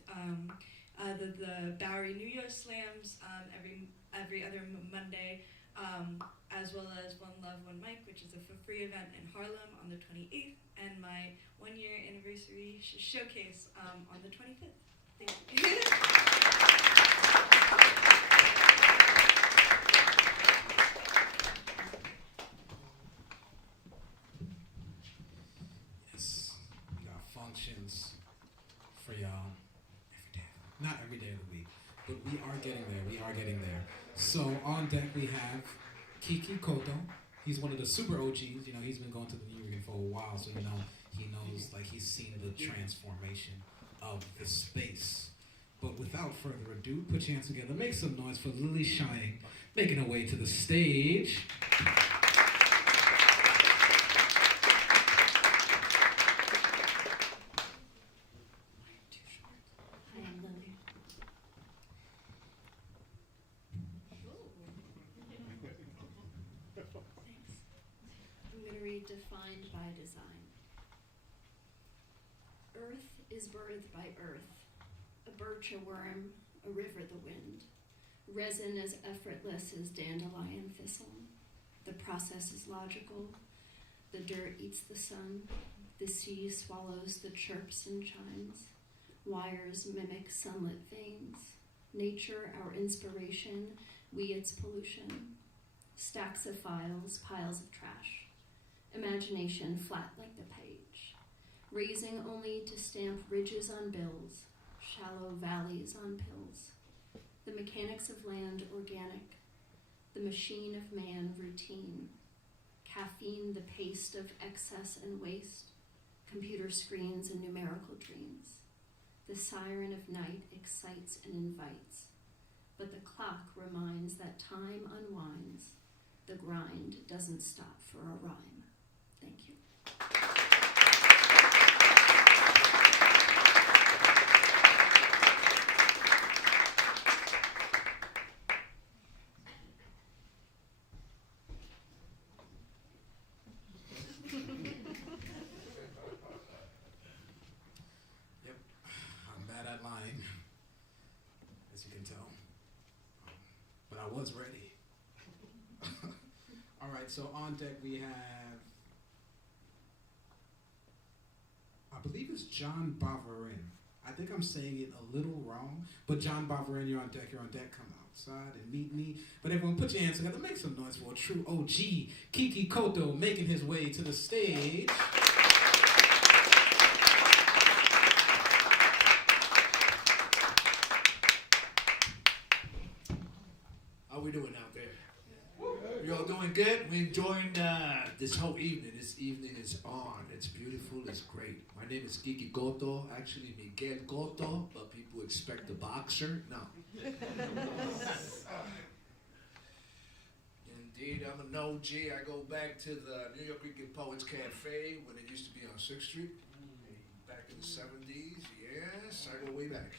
the Bowery New Year Slams every other Monday, as well as One Love, One Mic, which is a free event in Harlem on the 28th, and my 1-year anniversary showcase on the 25th. Thank you. Yes, we got functions for y'all every day. Not every day of the week, but we are getting there. So on deck we have Kiki Koto. He's one of the super OGs. You know, he's been going to the Nuyorican for a while, so he knows, like, he's seen the transformation of the space. But without further ado, put your hands together, make some noise for Lily Shining, making her way to the stage. Hi, I'm Lily. Thanks. I'm going to read Defined by Design. Earth is birthed by earth, a birch a worm, a river the wind, resin as effortless as dandelion thistle, The process is logical. The dirt eats the sun. The sea swallows the chirps and chimes. Wires mimic sunlit veins. Nature, our inspiration, we its pollution. Stacks of files, piles of trash. Imagination flat like the page. Raising only to stamp ridges on bills, shallow valleys on pills. The mechanics of land organic. The machine of man routine. Caffeine, the paste of excess and waste. Computer screens and numerical dreams. The siren of night excites and invites. But the clock reminds that time unwinds. The grind doesn't stop for a rhyme. Thank you. Yep, I'm bad at lying, as you can tell. But I was ready. All right, so on deck we have, I believe it's John Bavarin. I think I'm saying it a little wrong, but John Bavarin, you're on deck, come outside and meet me. But everyone put your hands together, make some noise for a true OG, Kiki Koto, making his way to the stage. How we doing out there? You all doing good? We enjoying this whole evening. This evening is on. It's beautiful. It's great. My name is Kiki Goto. Actually, Miguel Goto, but people expect a boxer. No. Indeed, I'm an OG. I go back to the Nuyorican Poets Café when it used to be on 6th Street. Back in the 70s. Yes, I go way back.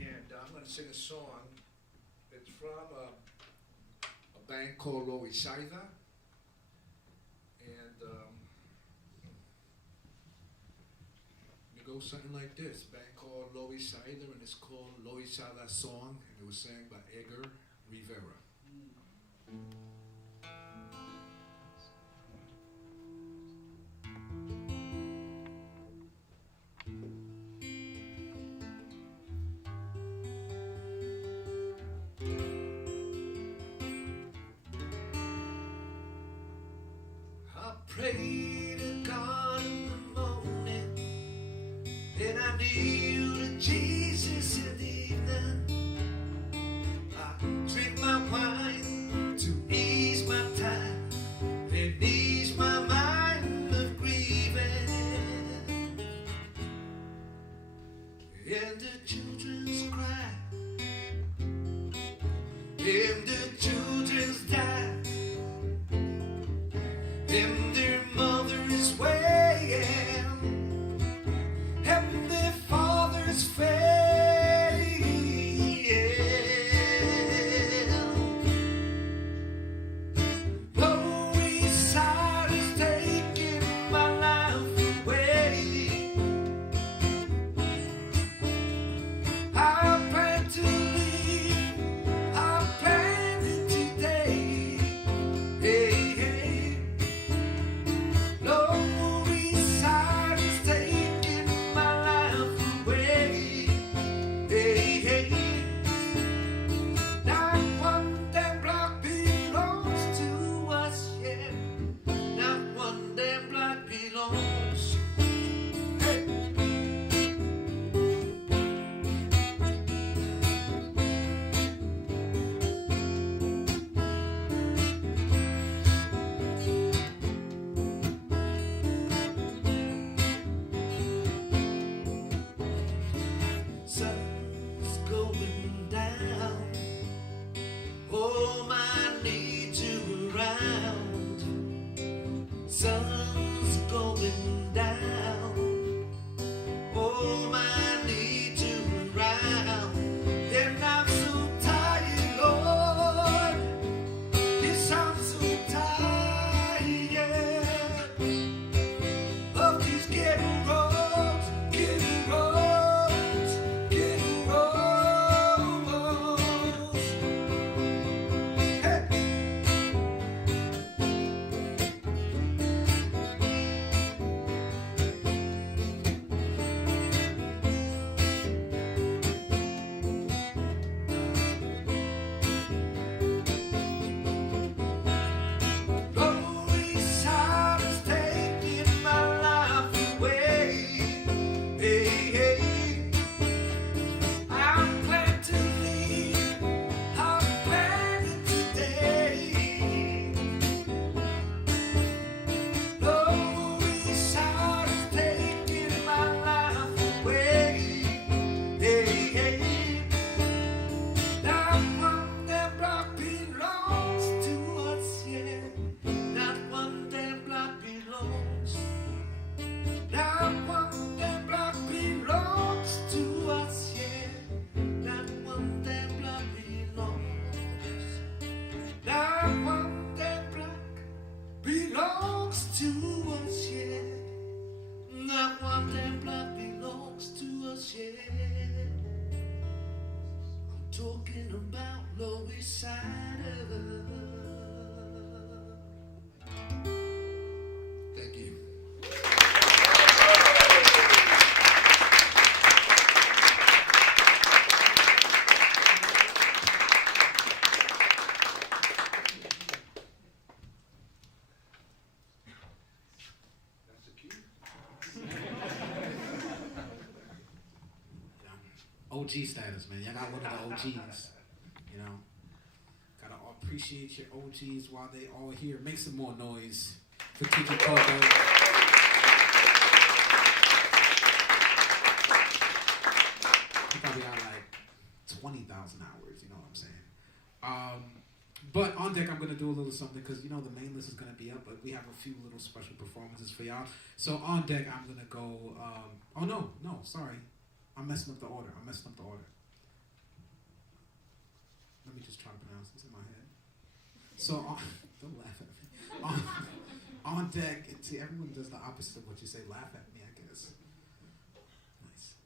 And I'm going to sing a song. It's from a band called Loisaida, and it goes something like this. A band called Loisaida, and it's called Loisaida Song, and it was sang by Edgar Rivera. Pray to God in the morning, and I kneel to Jesus in the evening. I drink my wine to ease my time and ease my mind of grieving. And the children's cry, and the children's die. And their mother is weighing, and their father's failing. Loisaida is taking my life away. I plan to leave, I plan talking about Loisaida. Thank you. That's the key. OG status, man. Y'all got one of the OGs. You know, gotta appreciate your OGs while they all here. Make some more noise for Kiki Pogo. He probably got like 20,000 hours. You know what I'm saying? But on deck, I'm gonna do a little something because you know the main list is gonna be up, but we have a few little special performances for y'all. So on deck, I'm gonna go. Oh no, sorry. I'm messing up the order. Let me just try to pronounce this in my head. So, don't laugh at me. On deck, see, everyone does the opposite of what you say. Laugh at me, I guess. Nice.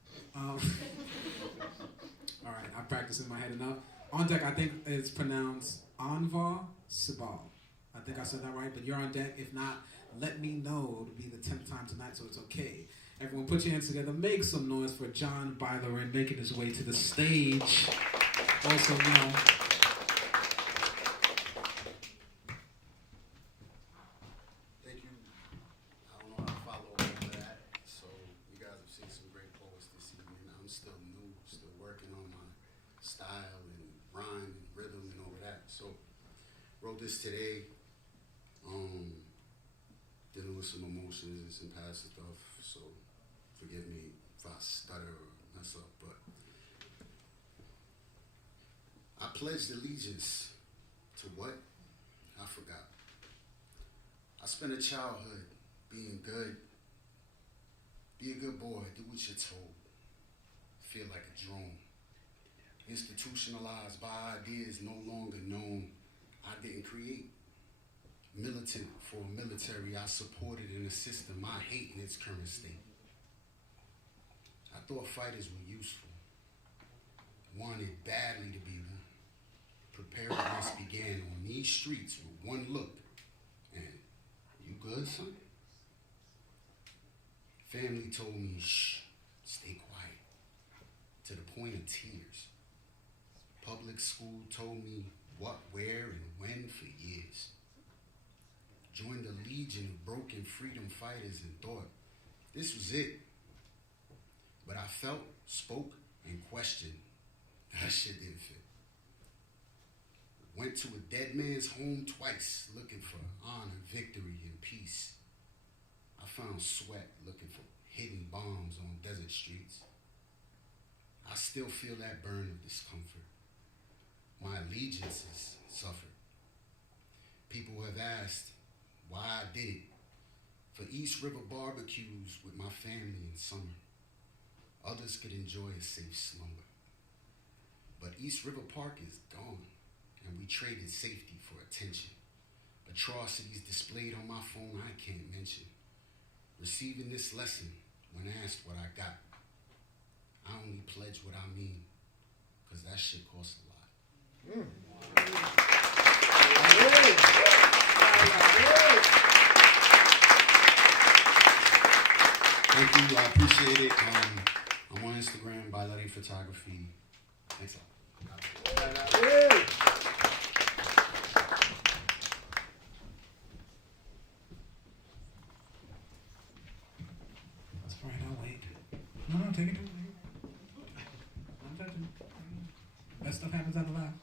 All right, I practiced in my head enough. On deck, I think it's pronounced Anva Sabal. I think I said that right, but you're on deck. If not, let me know. It'll be the 10th time tonight, so it's okay. Everyone put your hands together. Make some noise for John Bylerin making his way to the stage. Also, you know. Thank you. I don't know how to follow all of that. So you guys have seen some great poets this evening. I'm still new, still working on my style and rhyme and rhythm and all of that. So wrote this today. Dealing with some emotions and some past stuff. So forgive me if I stutter or mess up, but I pledged allegiance to what? I forgot. I spent a childhood being good. Be a good boy, do what you're told. Feel like a drone. Institutionalized by ideas no longer known. I didn't create. Militant for a military, I supported in a system I hate in its current state. I thought fighters were useful. Wanted badly to be one. Preparedness began on these streets with one look. And, you good, son? Family told me, shh, stay quiet. To the point of tears. Public school told me what, where, and when for years. Joined a legion of broken freedom fighters and thought this was it. But I felt, spoke, and questioned. That shit didn't fit. Went to a dead man's home twice looking for honor, victory, and peace. I found sweat looking for hidden bombs on desert streets. I still feel that burn of discomfort. My allegiances suffered. People have asked why I did it. For East River barbecues with my family in summer. Others could enjoy a safe slumber. But East River Park is gone, and we traded safety for attention. Atrocities displayed on my phone I can't mention. Receiving this lesson when asked what I got. I only pledge what I mean, because that shit costs a lot. Thank you, I appreciate it. I'm on Instagram, Bylerin Photography. Thanks a lot. That's right, I'll wait. No, take it. I'm touching. Best stuff happens out loud.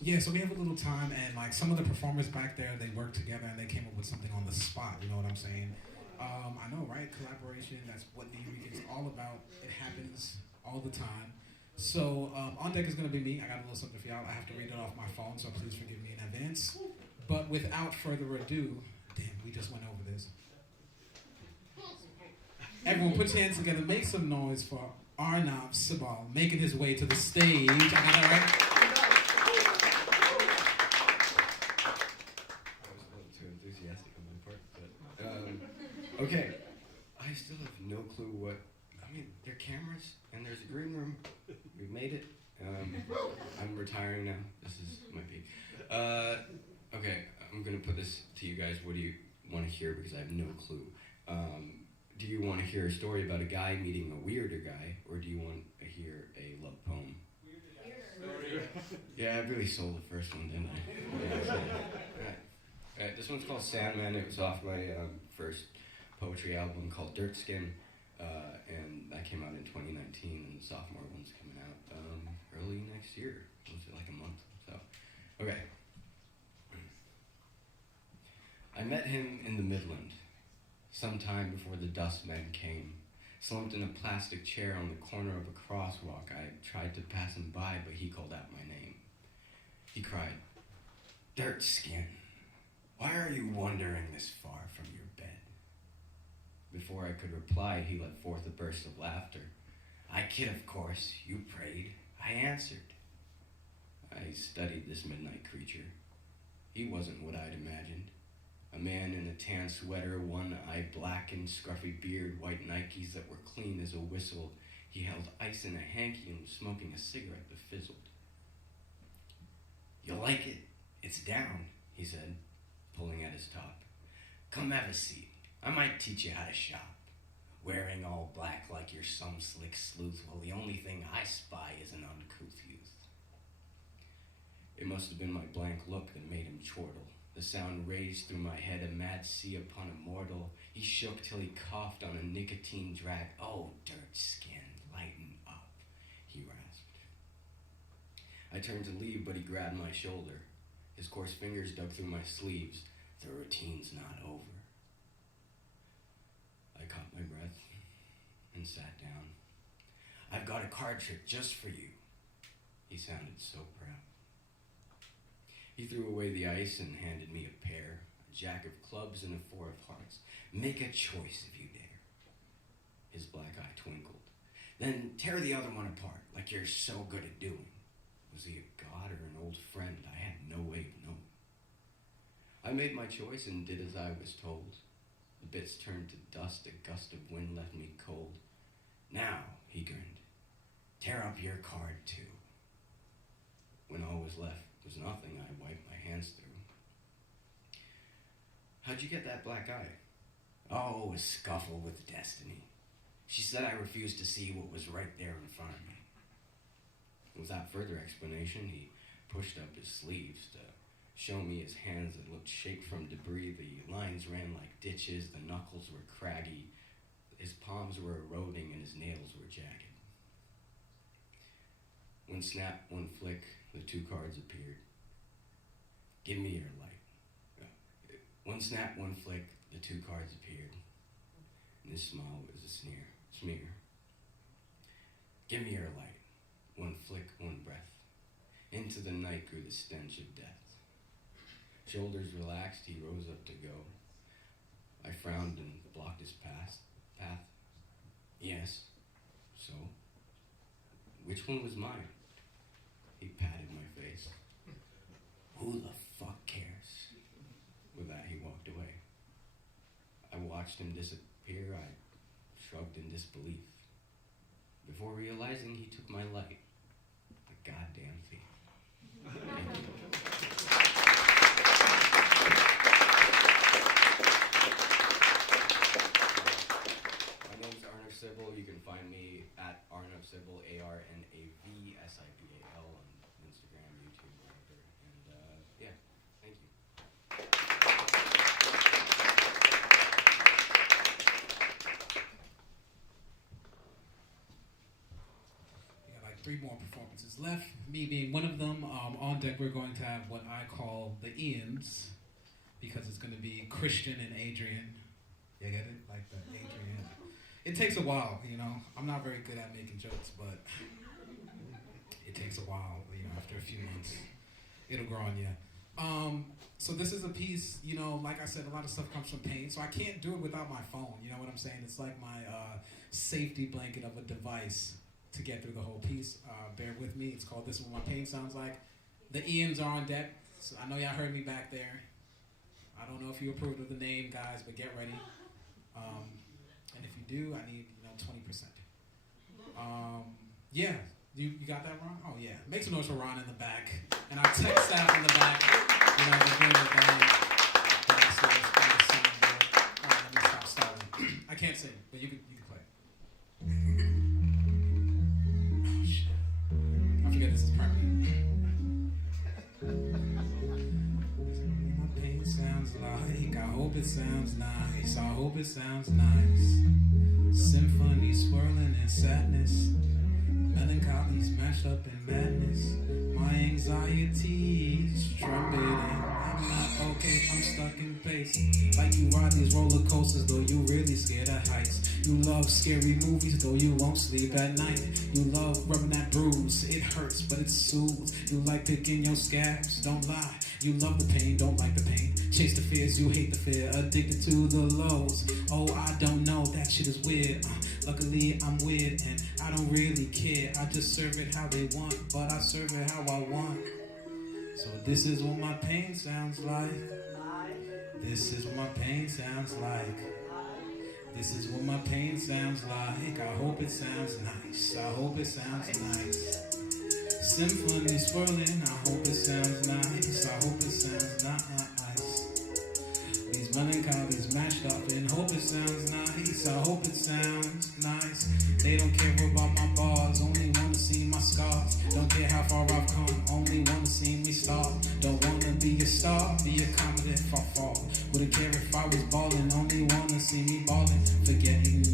Yeah, so we have a little time, and like some of the performers back there, they worked together and they came up with something on the spot. You know what I'm saying? I know, right? Collaboration. That's what Nuyorican's all about. It happens all the time. So on deck is gonna be me. I got a little something for y'all. I have to read it off my phone, so please forgive me in advance. But without further ado, damn, we just went over this. Everyone, put your hands together. Make some noise for Arnav Sabal making his way to the stage. I got that right? Okay, I still have no clue what. I mean, their camera bars, and there's a green room. We've made it. I'm retiring now. This is my peak. Okay, I'm gonna put this to you guys. What do you want to hear? Because I have no clue. Do you want to hear a story about a guy meeting a weirder guy, or do you want to hear a love poem? Yeah, I really sold the first one, didn't I? Yeah, Alright, this one's called Sandman. It was off my first poetry album called Dirt Skin, and that came out in 2019, and the sophomore one's coming out early next year. Was it like a month? So, okay. I met him in the Midland, sometime before the dustmen came. Slumped in a plastic chair on the corner of a crosswalk, I tried to pass him by, but he called out my name. He cried, "Dirt Skin, why are you wandering this far from your bed?" Before I could reply, he let forth a burst of laughter. "I kid, of course. You prayed." I answered. I studied this midnight creature. He wasn't what I'd imagined. A man in a tan sweater, one eye blackened, scruffy beard, white Nikes that were clean as a whistle. He held ice in a hanky and was smoking a cigarette that fizzled. "You'll like it. It's down," he said, pulling at his top. "Come have a seat. I might teach you how to shop. Wearing all black like you're some slick sleuth, well, the only thing I spy is an uncouth youth." It must have been my blank look that made him chortle. The sound raged through my head, a mad sea upon a mortal. He shook till he coughed on a nicotine drag. "Oh, dirt skin, lighten up," he rasped. I turned to leave, but he grabbed my shoulder. His coarse fingers dug through my sleeves. "The routine's not over." I caught my breath and sat down. "I've got a card trick just for you." He sounded so proud. He threw away the ice and handed me a pair, a jack of clubs and a four of hearts. "Make a choice if you dare." His black eye twinkled. "Then tear the other one apart, like you're so good at doing." Was he a god or an old friend? I had no way of knowing. I made my choice and did as I was told. The bits turned to dust, a gust of wind left me cold. "Now," he grinned, "tear up your card too." When all was left was nothing, I wiped my hands through. "How'd you get that black eye?" "Oh, a scuffle with destiny. She said I refused to see what was right there in front of me." Without further explanation, he pushed up his sleeves to show me his hands that looked shaped from debris. The lines ran like ditches, the knuckles were craggy, his palms were eroding, and his nails were jagged. One snap, one flick, the two cards appeared. "Give me your light." One snap, one flick, the two cards appeared. And his smile was a smear. "Give me your light." One flick, one breath. Into the night grew the stench of death. Shoulders relaxed, he rose up to go. I frowned and blocked his path. "Yes, so? Which one was mine?" He patted my face. "Who the fuck cares?" With that, he walked away. I watched him disappear. I shrugged in disbelief. Before realizing he took my light. The goddamn thief. Thank you. My name's Arnav Sibel. You can find me at Arnav Sibel, ARNAVSIBAL on Instagram, YouTube, wherever. And yeah, thank you. We got like 3 more performances left. Me being one of them. On deck, we're going to have what I call the Ians, because it's going to be Christian and Adrian. You get it? Like the Adrian. It takes a while, you know. I'm not very good at making jokes, but it takes a while, you know, after a few months. It'll grow on you. So this is a piece, you know, like I said, a lot of stuff comes from pain, so I can't do it without my phone, you know what I'm saying? It's like my safety blanket of a device to get through the whole piece. Bear with me. It's called This Is What My Pain Sounds Like. The Ians are on deck. So I know y'all heard me back there. I don't know if you approved of the name, guys, but get ready. And if you do, I need 20%. Yeah. You got that, Ron? Oh, yeah. Make some noise for Ron in the back. And our tech staff in the back. You know, they're good with that. All right, let me stop stalling. I can't sing, but you can play. Oh, shit. I forget this is permanent. My pain sounds like, I hope it sounds nice. I hope it sounds nice. Symphony swirling in sadness. Melancholy's mashed up in madness. My anxiety's trumpeting. I'm not okay, I'm stuck in place. Like you ride these roller coasters, though you really scared of heights. You love scary movies, though you won't sleep at night. You love rubbing that bruise, it hurts, but it soothes. You like picking your scabs, don't lie. You love the pain, don't like the pain. Chase the fears, you hate the fear. Addicted to the lows. Oh, I don't know, that shit is weird. Luckily, I'm weird and I don't really care. I just serve it how they want, but I serve it how I want. So this is what my pain sounds like. This is what my pain sounds like. This is what my pain sounds like. I hope it sounds nice. I hope it sounds nice. Symphony swirling, I hope it sounds nice. I hope it sounds nice. These melancholies mashed up and hope it sounds nice. I hope it sounds nice. They don't care about my bars, only wanna see my scars. Don't care how far I've come, only wanna see me starve. Don't wanna be a star, be a comedy if I fall. Wouldn't care if I was ballin', only wanna see me ballin'. Forgetting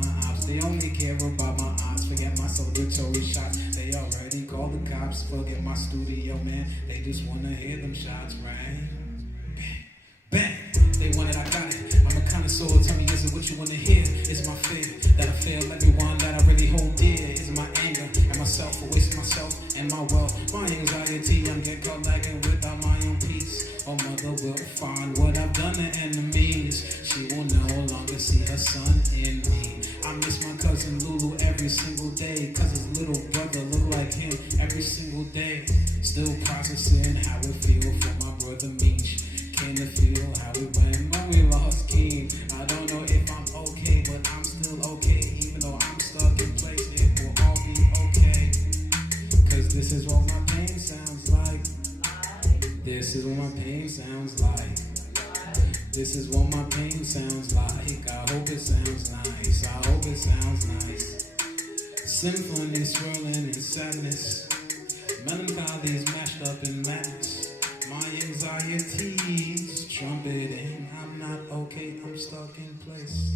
my eyes, they only care about my eyes. Forget my solitary shots, they already called the cops. Forget my studio man, they just wanna hear them shots ring. Bang, they want it, I got it. I'm a connoisseur, tell me is it what you wanna hear? Is my fear that I fail everyone that I really hold dear? Is it my anger and myself for wasting myself and my wealth? My anxiety, I'm getting caught lagging without my own peace. Oh, mother will find what I've done to enemies. She will no longer see her son in me. I miss my cousin Lulu every single day, cause his little brother look like him every single day. Still processing how it feel for my brother Meech. Can it feel how it went when we lost King? I don't know if I'm okay, but I'm still okay. Even though I'm stuck in place, it will all be okay. Cause this is what my pain sounds like. This is what my pain sounds like. This is what my pain sounds like. I hope it sounds nice. I hope it sounds nice. Symphony swirling in sadness. Melancholy's mashed up in madness. My anxiety's trumpeting. I'm not okay, I'm stuck in place.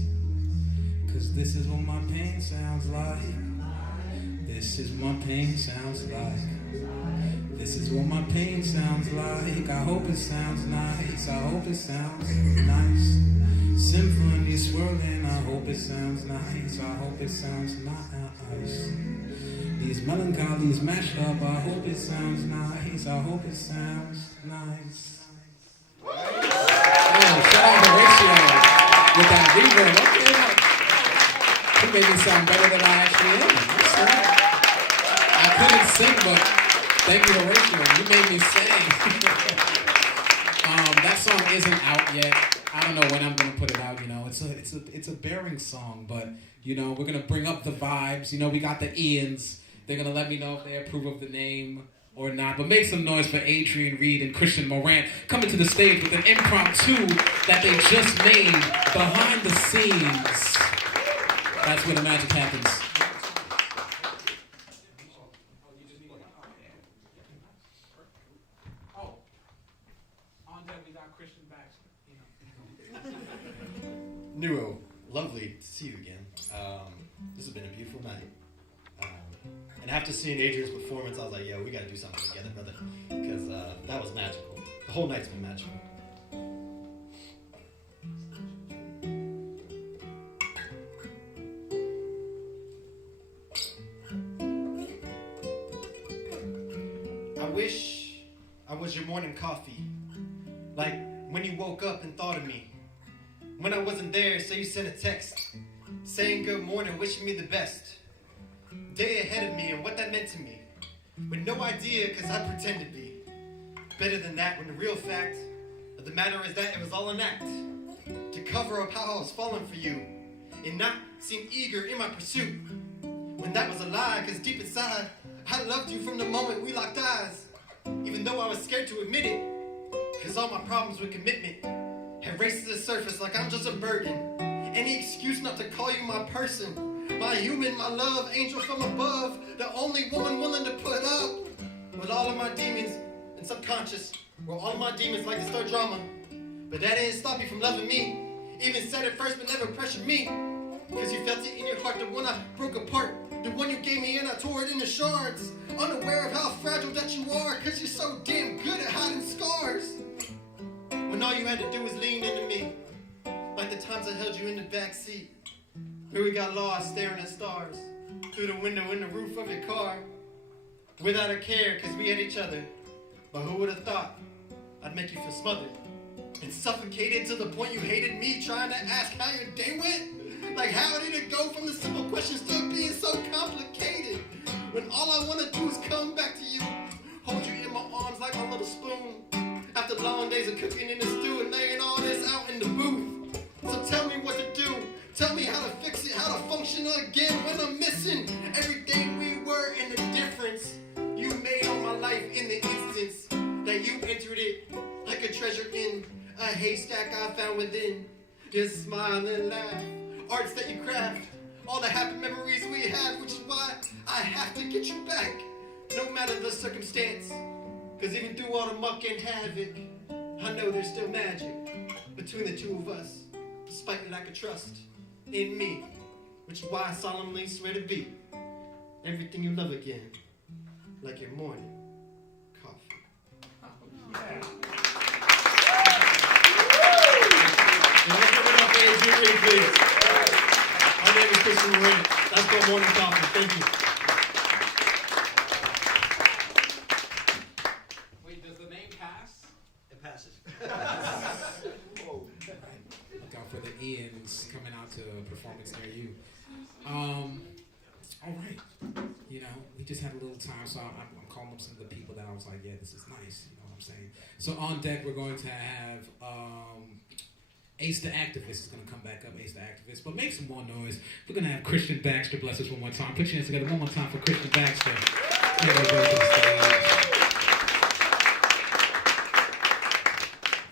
Cause this is what my pain sounds like. This is what my pain sounds like. This is what my pain sounds like. I hope it sounds nice. I hope it sounds nice. Symphony swirling. I hope it sounds nice. I hope it sounds nice. These melancholies mashed up. I hope it sounds nice. I hope it sounds nice. Oh, shout out Horatio with that reverb. Okay, he made me sound better than I actually am. I couldn't sing, but thank you, Horatio. You made me sing. That song isn't out yet. I don't know when I'm gonna put it out. You know, it's a bearing song, but you know, we're gonna bring up the vibes. You know, we got the Ians. They're gonna let me know if they approve of the name or not. But make some noise for Adrian Reed and Christian Morant coming to the stage with an impromptu that they just made behind the scenes. That's where the magic happens. Nuo, lovely to see you again. This has been a beautiful night. And after seeing Adrian's performance, I was like, yo, we gotta do something together, brother. Because that was magical. The whole night's been magical. I wish I was your morning coffee. Like when you woke up and thought of me. When I wasn't there, so you sent a text saying good morning, wishing me the best. Day ahead of me and what that meant to me. With no idea, because I pretend to be better than that, when the real fact of the matter is that it was all an act to cover up how I was falling for you and not seem eager in my pursuit. when that was a lie, cause deep inside, I loved you from the moment we locked eyes. Even though I was scared to admit it, cause all my problems with commitment had raced to the surface like I'm just a burden. Any excuse not to call you my person, my human, my love, angel from above, the only woman willing to put up with all of my demons and subconscious, where all of my demons like to start drama. But that didn't stop you from loving me. Even said it first, but never pressured me. Cause you felt it in your heart, the one I broke apart, the one you gave me and I tore it into shards. Unaware of how fragile that you are, cause you're so damn good at hiding scars. When all you had to do was lean into me, like the times I held you in the back seat, where we got lost staring at stars, through the window in the roof of your car, without a care, cause we had each other. But who would have thought I'd make you feel smothered and suffocated to the point you hated me, trying to ask how your day went? Like, how did it go from the simple questions to being so complicated? When all I want to do is come back to you, hold you in my arms like a little spoon, after long days of cooking in the stew and laying all this out in the booth. So tell me what to do, tell me how to fix it, how to function again when I'm missing everything we were and the difference you made on my life in the instance that you entered it like a treasure in a haystack I found within. Your smile and laugh, arts that you craft, all the happy memories we had, which is why I have to get you back, no matter the circumstance. Cause even through all the muck and havoc, I know there's still magic between the two of us, despite the lack of trust in me, which is why I solemnly swear to be everything you love again, like your morning coffee. Yeah. Let's give it up for Adrian, please. My name is Christian Moran. That's called Morning Coffee. Thank you. Wait, does the name pass? It passes. Look out for the Ians coming out to a performance near you. All right. You know, we just had a little time, so I'm calling up some of the people that I was like, yeah, this is nice. You know what I'm saying? So on deck, we're going to have Ace the Activist is going to come back up, Ace the Activist. But make some more noise. We're going to have Christian Baxter bless us one more time. Put your hands together one more time for Christian Baxter. Here we go to the stage.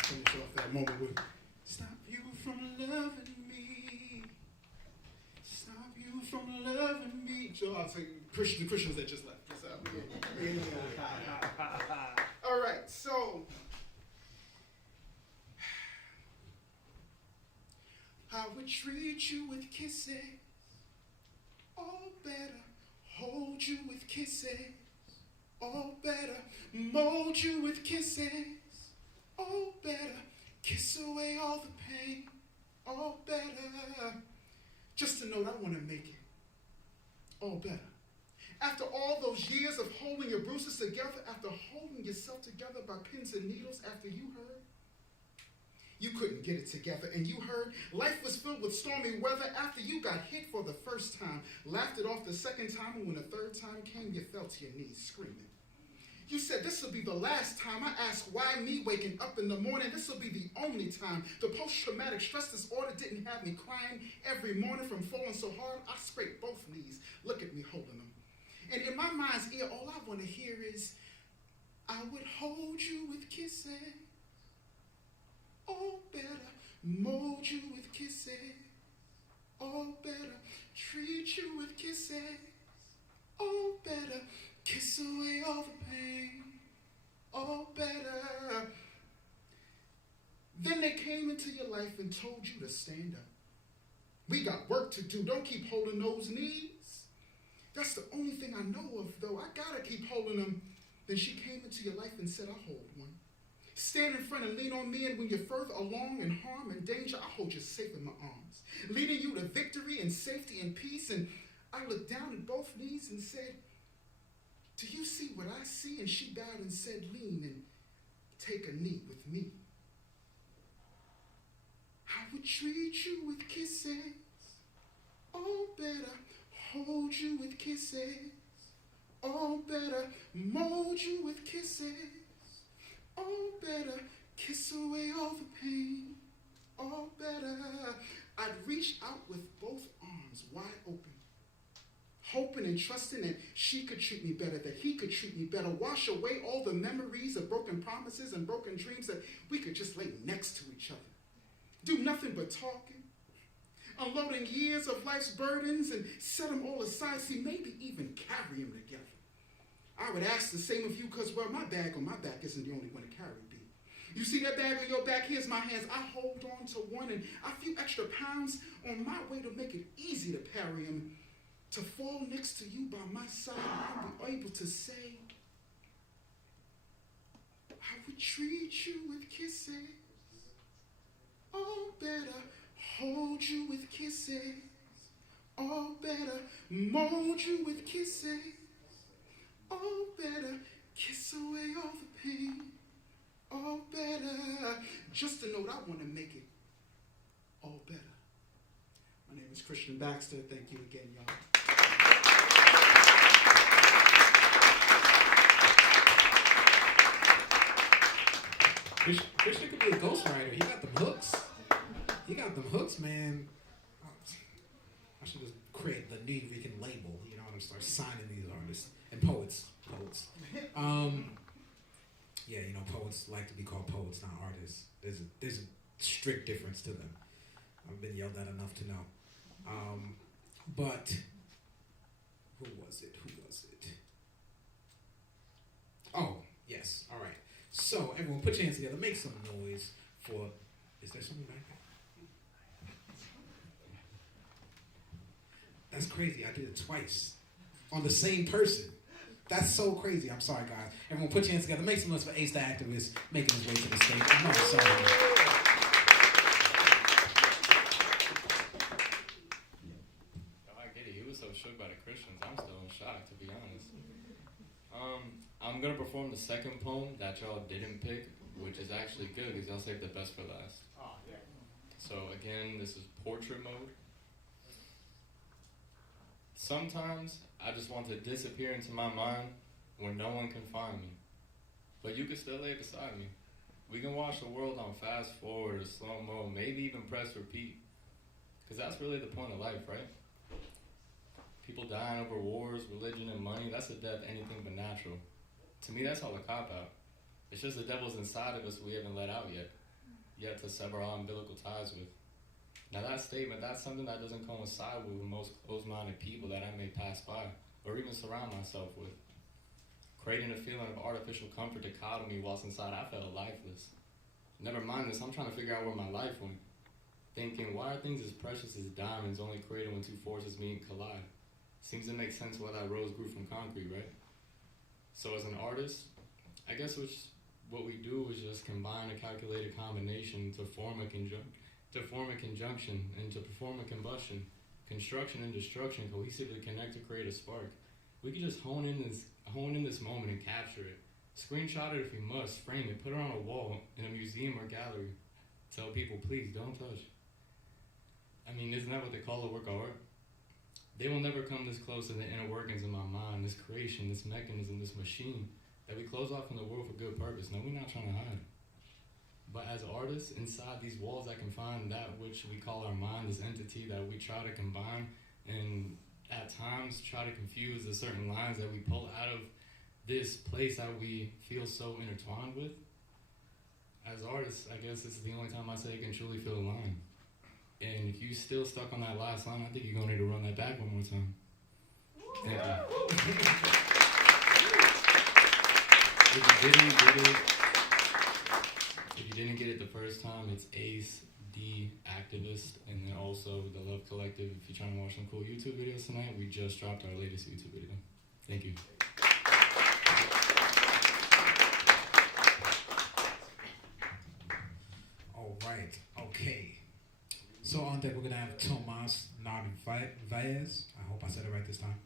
Finish off that moment with stop you from loving me. Stop you from loving me. So I'll say Christians that just left. All right, so I would treat you with kisses, all better, hold you with kisses, all better, mold you with kisses, all better, kiss away all the pain, all better. Just a note, I want to make it all better. After all those years of holding your bruises together, after holding yourself together by pins and needles, after you heard you couldn't get it together, and you heard life was filled with stormy weather, after you got hit for the first time, laughed it off the second time, and when the third time came, you fell to your knees screaming. You said, this will be the last time. I asked, why me waking up in the morning? This will be the only time. The post-traumatic stress disorder didn't have me crying every morning from falling so hard. I scraped both knees. Look at me holding them. And in my mind's ear, all I want to hear is, I would hold you with kisses, all better, mold you with kisses, all better, treat you with kisses, all better, kiss away all the pain, all better. Then they came into your life and told you to stand up. We got work to do, don't keep holding those knees. That's the only thing I know of, though. I gotta keep holding them. Then she came into your life and said, I hold one. Stand in front and lean on me, and when you're further along in harm and danger, I hold you safe in my arms, leading you to victory and safety and peace. And I looked down at both knees and said, do you see what I see? And she bowed and said, lean and take a knee with me. I would treat you with kisses, all better, hold you with kisses, all better, mold you with kisses, all better, kiss away all the pain, all better. I'd reach out with both arms wide open, hoping and trusting that she could treat me better, that he could treat me better, wash away all the memories of broken promises and broken dreams, that we could just lay next to each other, do nothing but talking, unloading years of life's burdens and set them all aside, see, maybe even carry them together. I would ask the same of you because, well, my bag on my back isn't the only one to carry, B. You see that bag on your back? Here's my hands. I hold on to one, and a few extra pounds on my way to make it easy to carry them, to fall next to you by my side, and I'll be able to say, I would treat you with kisses. Oh, better hold you with kisses. Oh, better mold you with kisses. Oh, better kiss away all the pain. Oh, better. Just a note, I want to make it all better. My name is Christian Baxter. Thank you again, y'all. Christian could be a ghostwriter. He got them hooks. He got them hooks, man. I should just create the Nuyorican label, you know, and start signing these artists and poets. Yeah, you know, poets like to be called poets, not artists. There's a strict difference to them. I've been yelled at enough to know. But who was it? Oh, yes. All right. So everyone, put your hands together. Make some noise for. Is there something back there? That's crazy. I did it twice on the same person. That's so crazy. I'm sorry, guys. Everyone, put your hands together. Make some noise for Ace the Activist making his way to the stage. I'm sorry. I get it. He was so shook by the Christians. I'm still in shock, to be honest. I'm going to perform the second poem that y'all didn't pick, which is actually good because y'all saved the best for last. Oh, yeah. So again, this is portrait mode. Sometimes I just want to disappear into my mind where no one can find me. But you can still lay beside me. We can watch the world on fast forward or slow-mo, maybe even press repeat. Because that's really the point of life, right? People dying over wars, religion, and money, that's a death anything but natural. To me, that's all a cop-out. It's just the devil's inside of us we haven't let out yet to sever our umbilical ties with. Now that statement, that's something that doesn't coincide with most closed-minded people that I may pass by or even surround myself with. Creating a feeling of artificial comfort to coddle me whilst inside I felt lifeless. Never mind this, I'm trying to figure out where my life went. Thinking, why are things as precious as diamonds only created when two forces meet and collide? Seems to make sense why that rose grew from concrete, right? So as an artist, I guess what we do is just combine a calculated combination to form a conjunction and to perform a combustion. Construction and destruction cohesively connect to create a spark. We can just hone in this moment and capture it. Screenshot it if you must, frame it, put it on a wall in a museum or gallery. Tell people, please don't touch. I mean, isn't that what they call a work of art? They will never come this close to the inner workings of my mind, this creation, this mechanism, this machine that we close off in the world for good purpose. No, we're not trying to hide. But as artists, inside these walls I can find that which we call our mind, this entity that we try to combine and at times try to confuse the certain lines that we pull out of this place that we feel so intertwined with. As artists, I guess this is the only time I say you can truly feel a line. And if you still stuck on that last line, I think you're gonna need to run that back one more time. Thank you. If you didn't get it the first time, it's Ace D Activist, and then also the Love Collective. If you're trying to watch some cool YouTube videos tonight, we just dropped our latest YouTube video. Thank you. All right. Okay. So on deck, we're going to have Tomas Narvaez. I hope I said it right this time.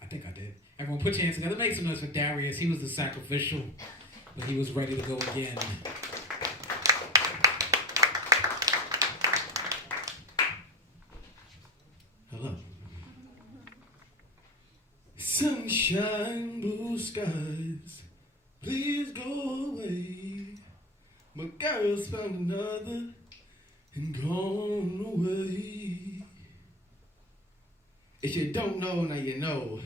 I think I did. Everyone put your hands together. Make some noise for Darius. He was the sacrificial, but he was ready to go again. Hello. Sunshine, blue skies, please go away. My girl's found another and gone away. If you don't know, now you know.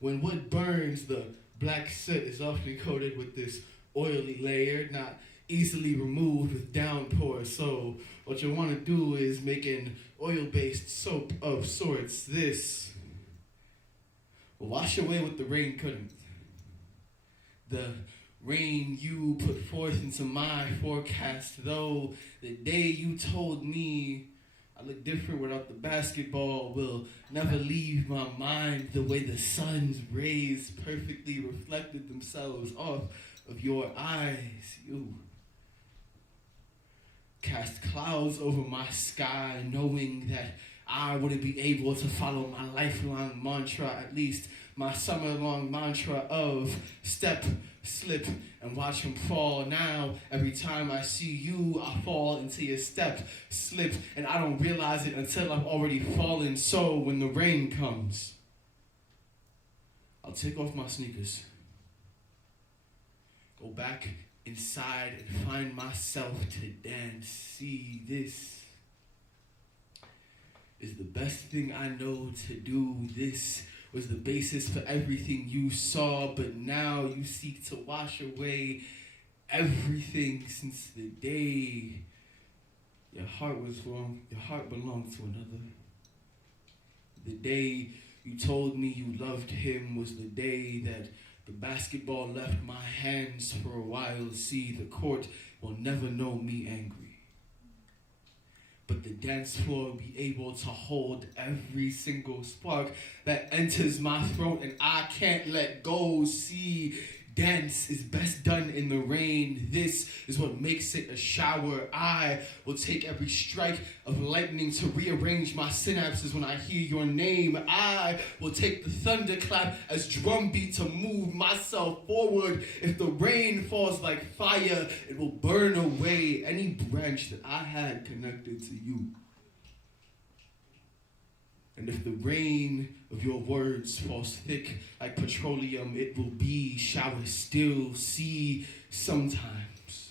When wood burns, the black soot is often coated with this oily layer, not easily removed with downpour. So what you want to do is make an oil-based soap of sorts. This will wash away what the rain couldn't. The rain you put forth into my forecast, though the day you told me I look different without the basketball will never leave my mind. The way the sun's rays perfectly reflected themselves off of your eyes. You cast clouds over my sky, knowing that I wouldn't be able to follow my lifelong mantra, at least my summer-long mantra of step, slip, and watch him fall. Now, every time I see you, I fall into your step, slip, and I don't realize it until I've already fallen. So when the rain comes, I'll take off my sneakers, go back inside and find myself to dance. See, this is the best thing I know to do. This was the basis for everything you saw, but now you seek to wash away everything since the day your heart was wrong. Your heart belonged to another. The day you told me you loved him was the day that the basketball left my hands for a while. See, the court will never know me angry, but the dance floor will be able to hold every single spark that enters my throat, and I can't let go. See, dance is best done in the rain. This is what makes it a shower. I will take every strike of lightning to rearrange my synapses when I hear your name. I will take the thunderclap as drumbeat to move myself forward. If the rain falls like fire, it will burn away any branch that I had connected to you. And if the rain of your words falls thick like petroleum, it will be shower still. See, sometimes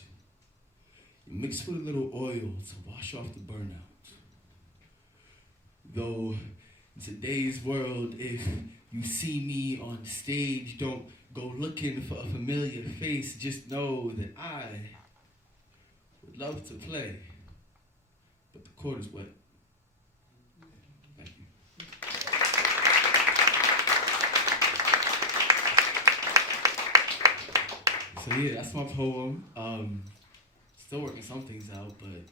you mix with a little oil to wash off the burnout. Though in today's world, if you see me on stage, don't go looking for a familiar face. Just know that I would love to play, but the court is wet. So yeah, that's my poem. Still working some things out, but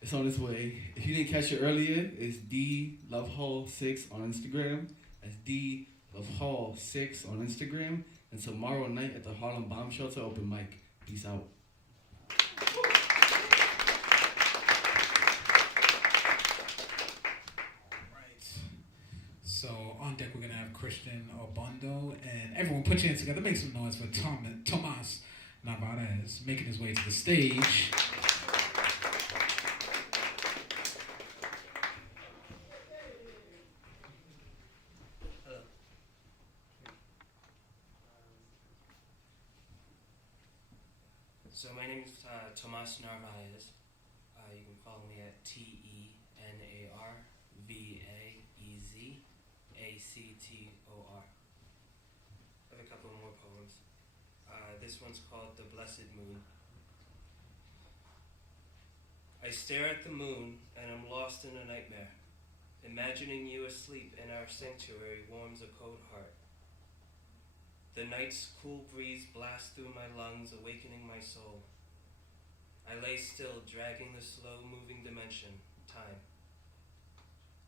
it's on its way. If you didn't catch it earlier, it's D Love Hall 6 on Instagram. That's D Love Hall 6 on Instagram. And tomorrow night at the Harlem Bomb Shelter, open mic. Peace out. So on deck, we're gonna have Christian Obondo, and everyone put your hands together. Make some noise for Tomas Navarez making his way to the stage. Hello. So my name is Tomas Narvaez. You can follow me at TENARVAEZACTOR. I have a couple more poems. This one's called The Blessed Moon. I stare at the moon and I'm lost in a nightmare. Imagining you asleep in our sanctuary warms a cold heart. The night's cool breeze blasts through my lungs, awakening my soul. I lay still, dragging the slow-moving dimension, time.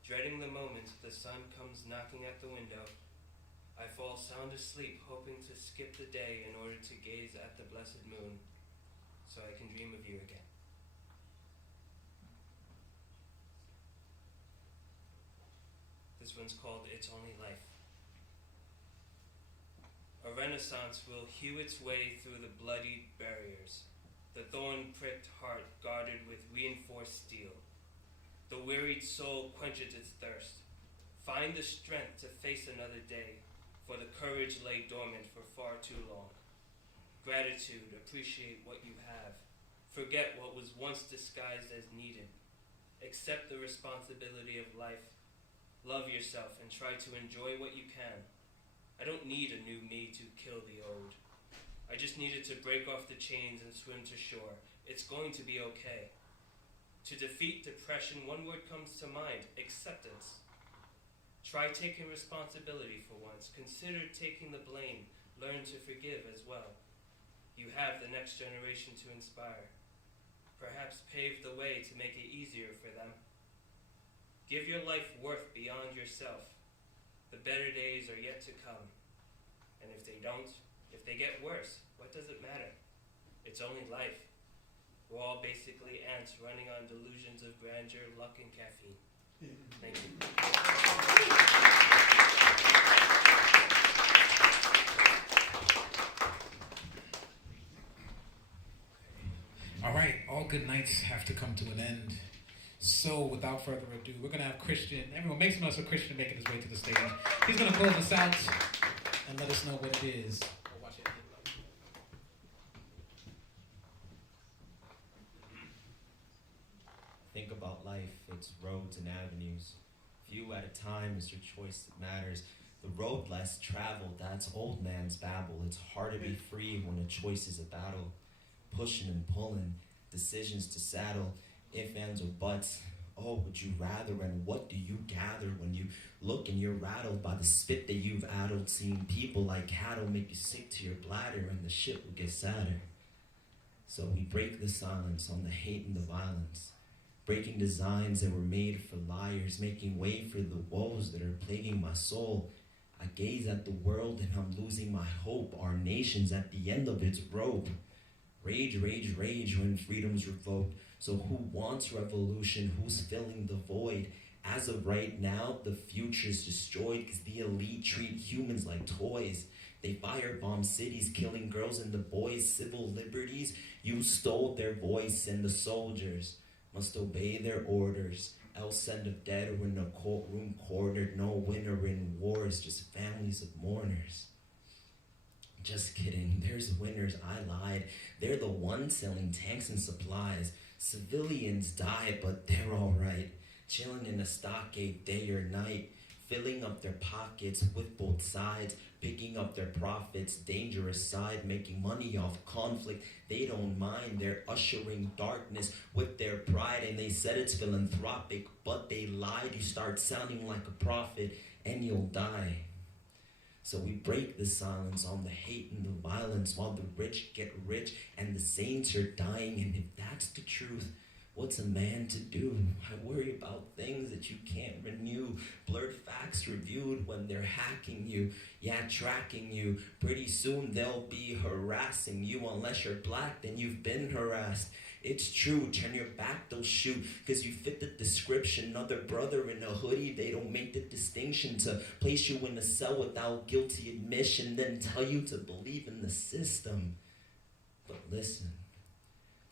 Dreading the moment the sun comes knocking at the window, I fall sound asleep, hoping to skip the day in order to gaze at the blessed moon, so I can dream of you again. This one's called It's Only Life. A renaissance will hew its way through the bloodied barriers, the thorn-pricked heart guarded with reinforced steel. The wearied soul quenches its thirst. Find the strength to face another day, for the courage lay dormant for far too long. Gratitude, appreciate what you have. Forget what was once disguised as needed. Accept the responsibility of life. Love yourself and try to enjoy what you can. I don't need a new me to kill the old. I just needed to break off the chains and swim to shore. It's going to be okay. To defeat depression, one word comes to mind: acceptance. Try taking responsibility for once. Consider taking the blame. Learn to forgive as well. You have the next generation to inspire. Perhaps pave the way to make it easier for them. Give your life worth beyond yourself. The better days are yet to come. And if they don't, if they get worse, what does it matter? It's only life. We're all basically ants running on delusions of grandeur, luck, and caffeine. Thank you. All right, all good nights have to come to an end. So, without further ado, we're going to have Christian. Everyone, make some noise for Christian making his way to the stage. He's going to close us out and let us know what it is. Watch it. Think about life, it's roads and avenues. Few at a time is your choice that matters. The road less traveled, that's old man's babble. It's hard to be free when a choice is a battle. Pushing and pulling, decisions to saddle, if, ands, or buts. Oh, would you rather, and what do you gather when you look and you're rattled by the spit that you've addled? Seeing people like cattle make you sick to your bladder, and the shit will get sadder. So we break the silence on the hate and the violence, breaking designs that were made for liars, making way for the woes that are plaguing my soul. I gaze at the world and I'm losing my hope. Our nation's at the end of its rope. Rage, rage, rage when freedom's revoked. So who wants revolution? Who's filling the void? As of right now, the future's destroyed because the elite treat humans like toys. They firebomb cities, killing girls and the boys. Civil liberties, you stole their voice, and the soldiers must obey their orders. Else send of dead or in a courtroom cornered. No winner in wars, just families of mourners. Just kidding, there's winners, I lied. They're the ones selling tanks and supplies. Civilians die, but they're alright. Chilling in a stockade day or night. Filling up their pockets with both sides. Picking up their profits, dangerous side. Making money off conflict, they don't mind. They're ushering darkness with their pride. And they said it's philanthropic, but they lied. You start sounding like a prophet and you'll die. So we break the silence on the hate and the violence while the rich get rich and the saints are dying. And if that's the truth, what's a man to do? I worry about things that you can't renew. Blurred facts reviewed when they're hacking you. Yeah, tracking you. Pretty soon they'll be harassing you. Unless you're black, then you've been harassed. It's true, turn your back, they'll shoot, cause you fit the description. Another brother in a hoodie, they don't make the distinction to place you in a cell without guilty admission, then tell you to believe in the system. But listen,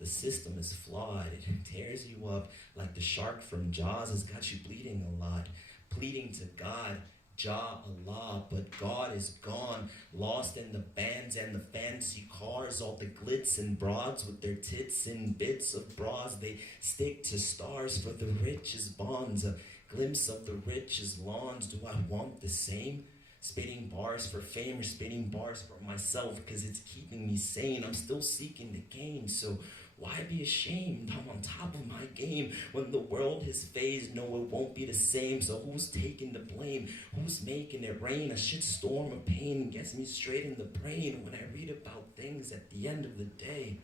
the system is flawed. It tears you up like the shark from Jaws has got you bleeding a lot. Pleading to God, Jah Allah, but God is gone, lost in the bands and the fancy cars, all the glitz and broads with their tits and bits of bras. They stick to stars for the richest bonds, a glimpse of the richest lawns. Do I want the same? Spitting bars for fame or spitting bars for myself, cause it's keeping me sane. I'm still seeking the gain, so why be ashamed? I'm on top of my game. When the world has phased, no, it won't be the same. So who's taking the blame? Who's making it rain? A shit storm of pain gets me straight in the brain when I read about things at the end of the day.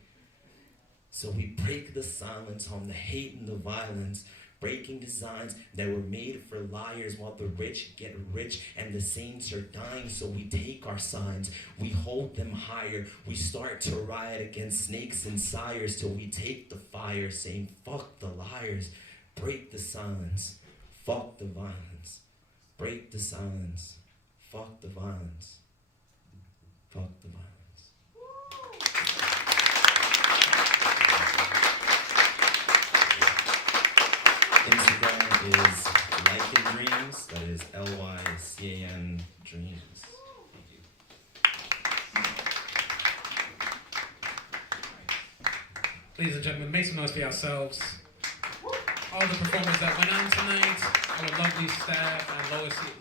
So we break the silence on the hate and the violence, breaking designs that were made for liars while the rich get rich and the saints are dying. So we take our signs, we hold them higher, we start to riot against snakes and sires till we take the fire, saying fuck the liars. Break the silence, fuck the violence. Break the silence, fuck the violence. Fuck the violence. Instagram is Lycan Dreams. That is LYCAN Dreams. Thank you. Ladies and gentlemen, make some noise for yourselves. all the performers that went on tonight, our lovely staff at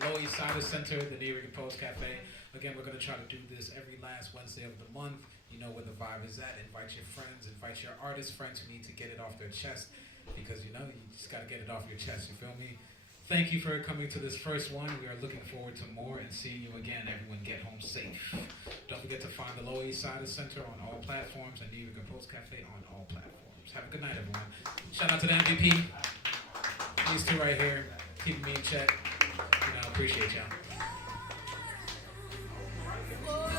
Loisaida Center, the Nuyorican Poets Café. Again, we're going to try to do this every last Wednesday of the month. You know where the vibe is at. Invite your friends, invite your artist friends who need to get it off their chest, because you just got to get it off your chest, you feel me? Thank you for coming to this first one. We are looking forward to more and seeing you again. Everyone get home safe. Don't forget to find the Loisaida Center on all platforms and Nuyorican Poets Café on all platforms. Have a good night, everyone. Shout out to the MVP. These two right here, keeping me in check. Appreciate y'all.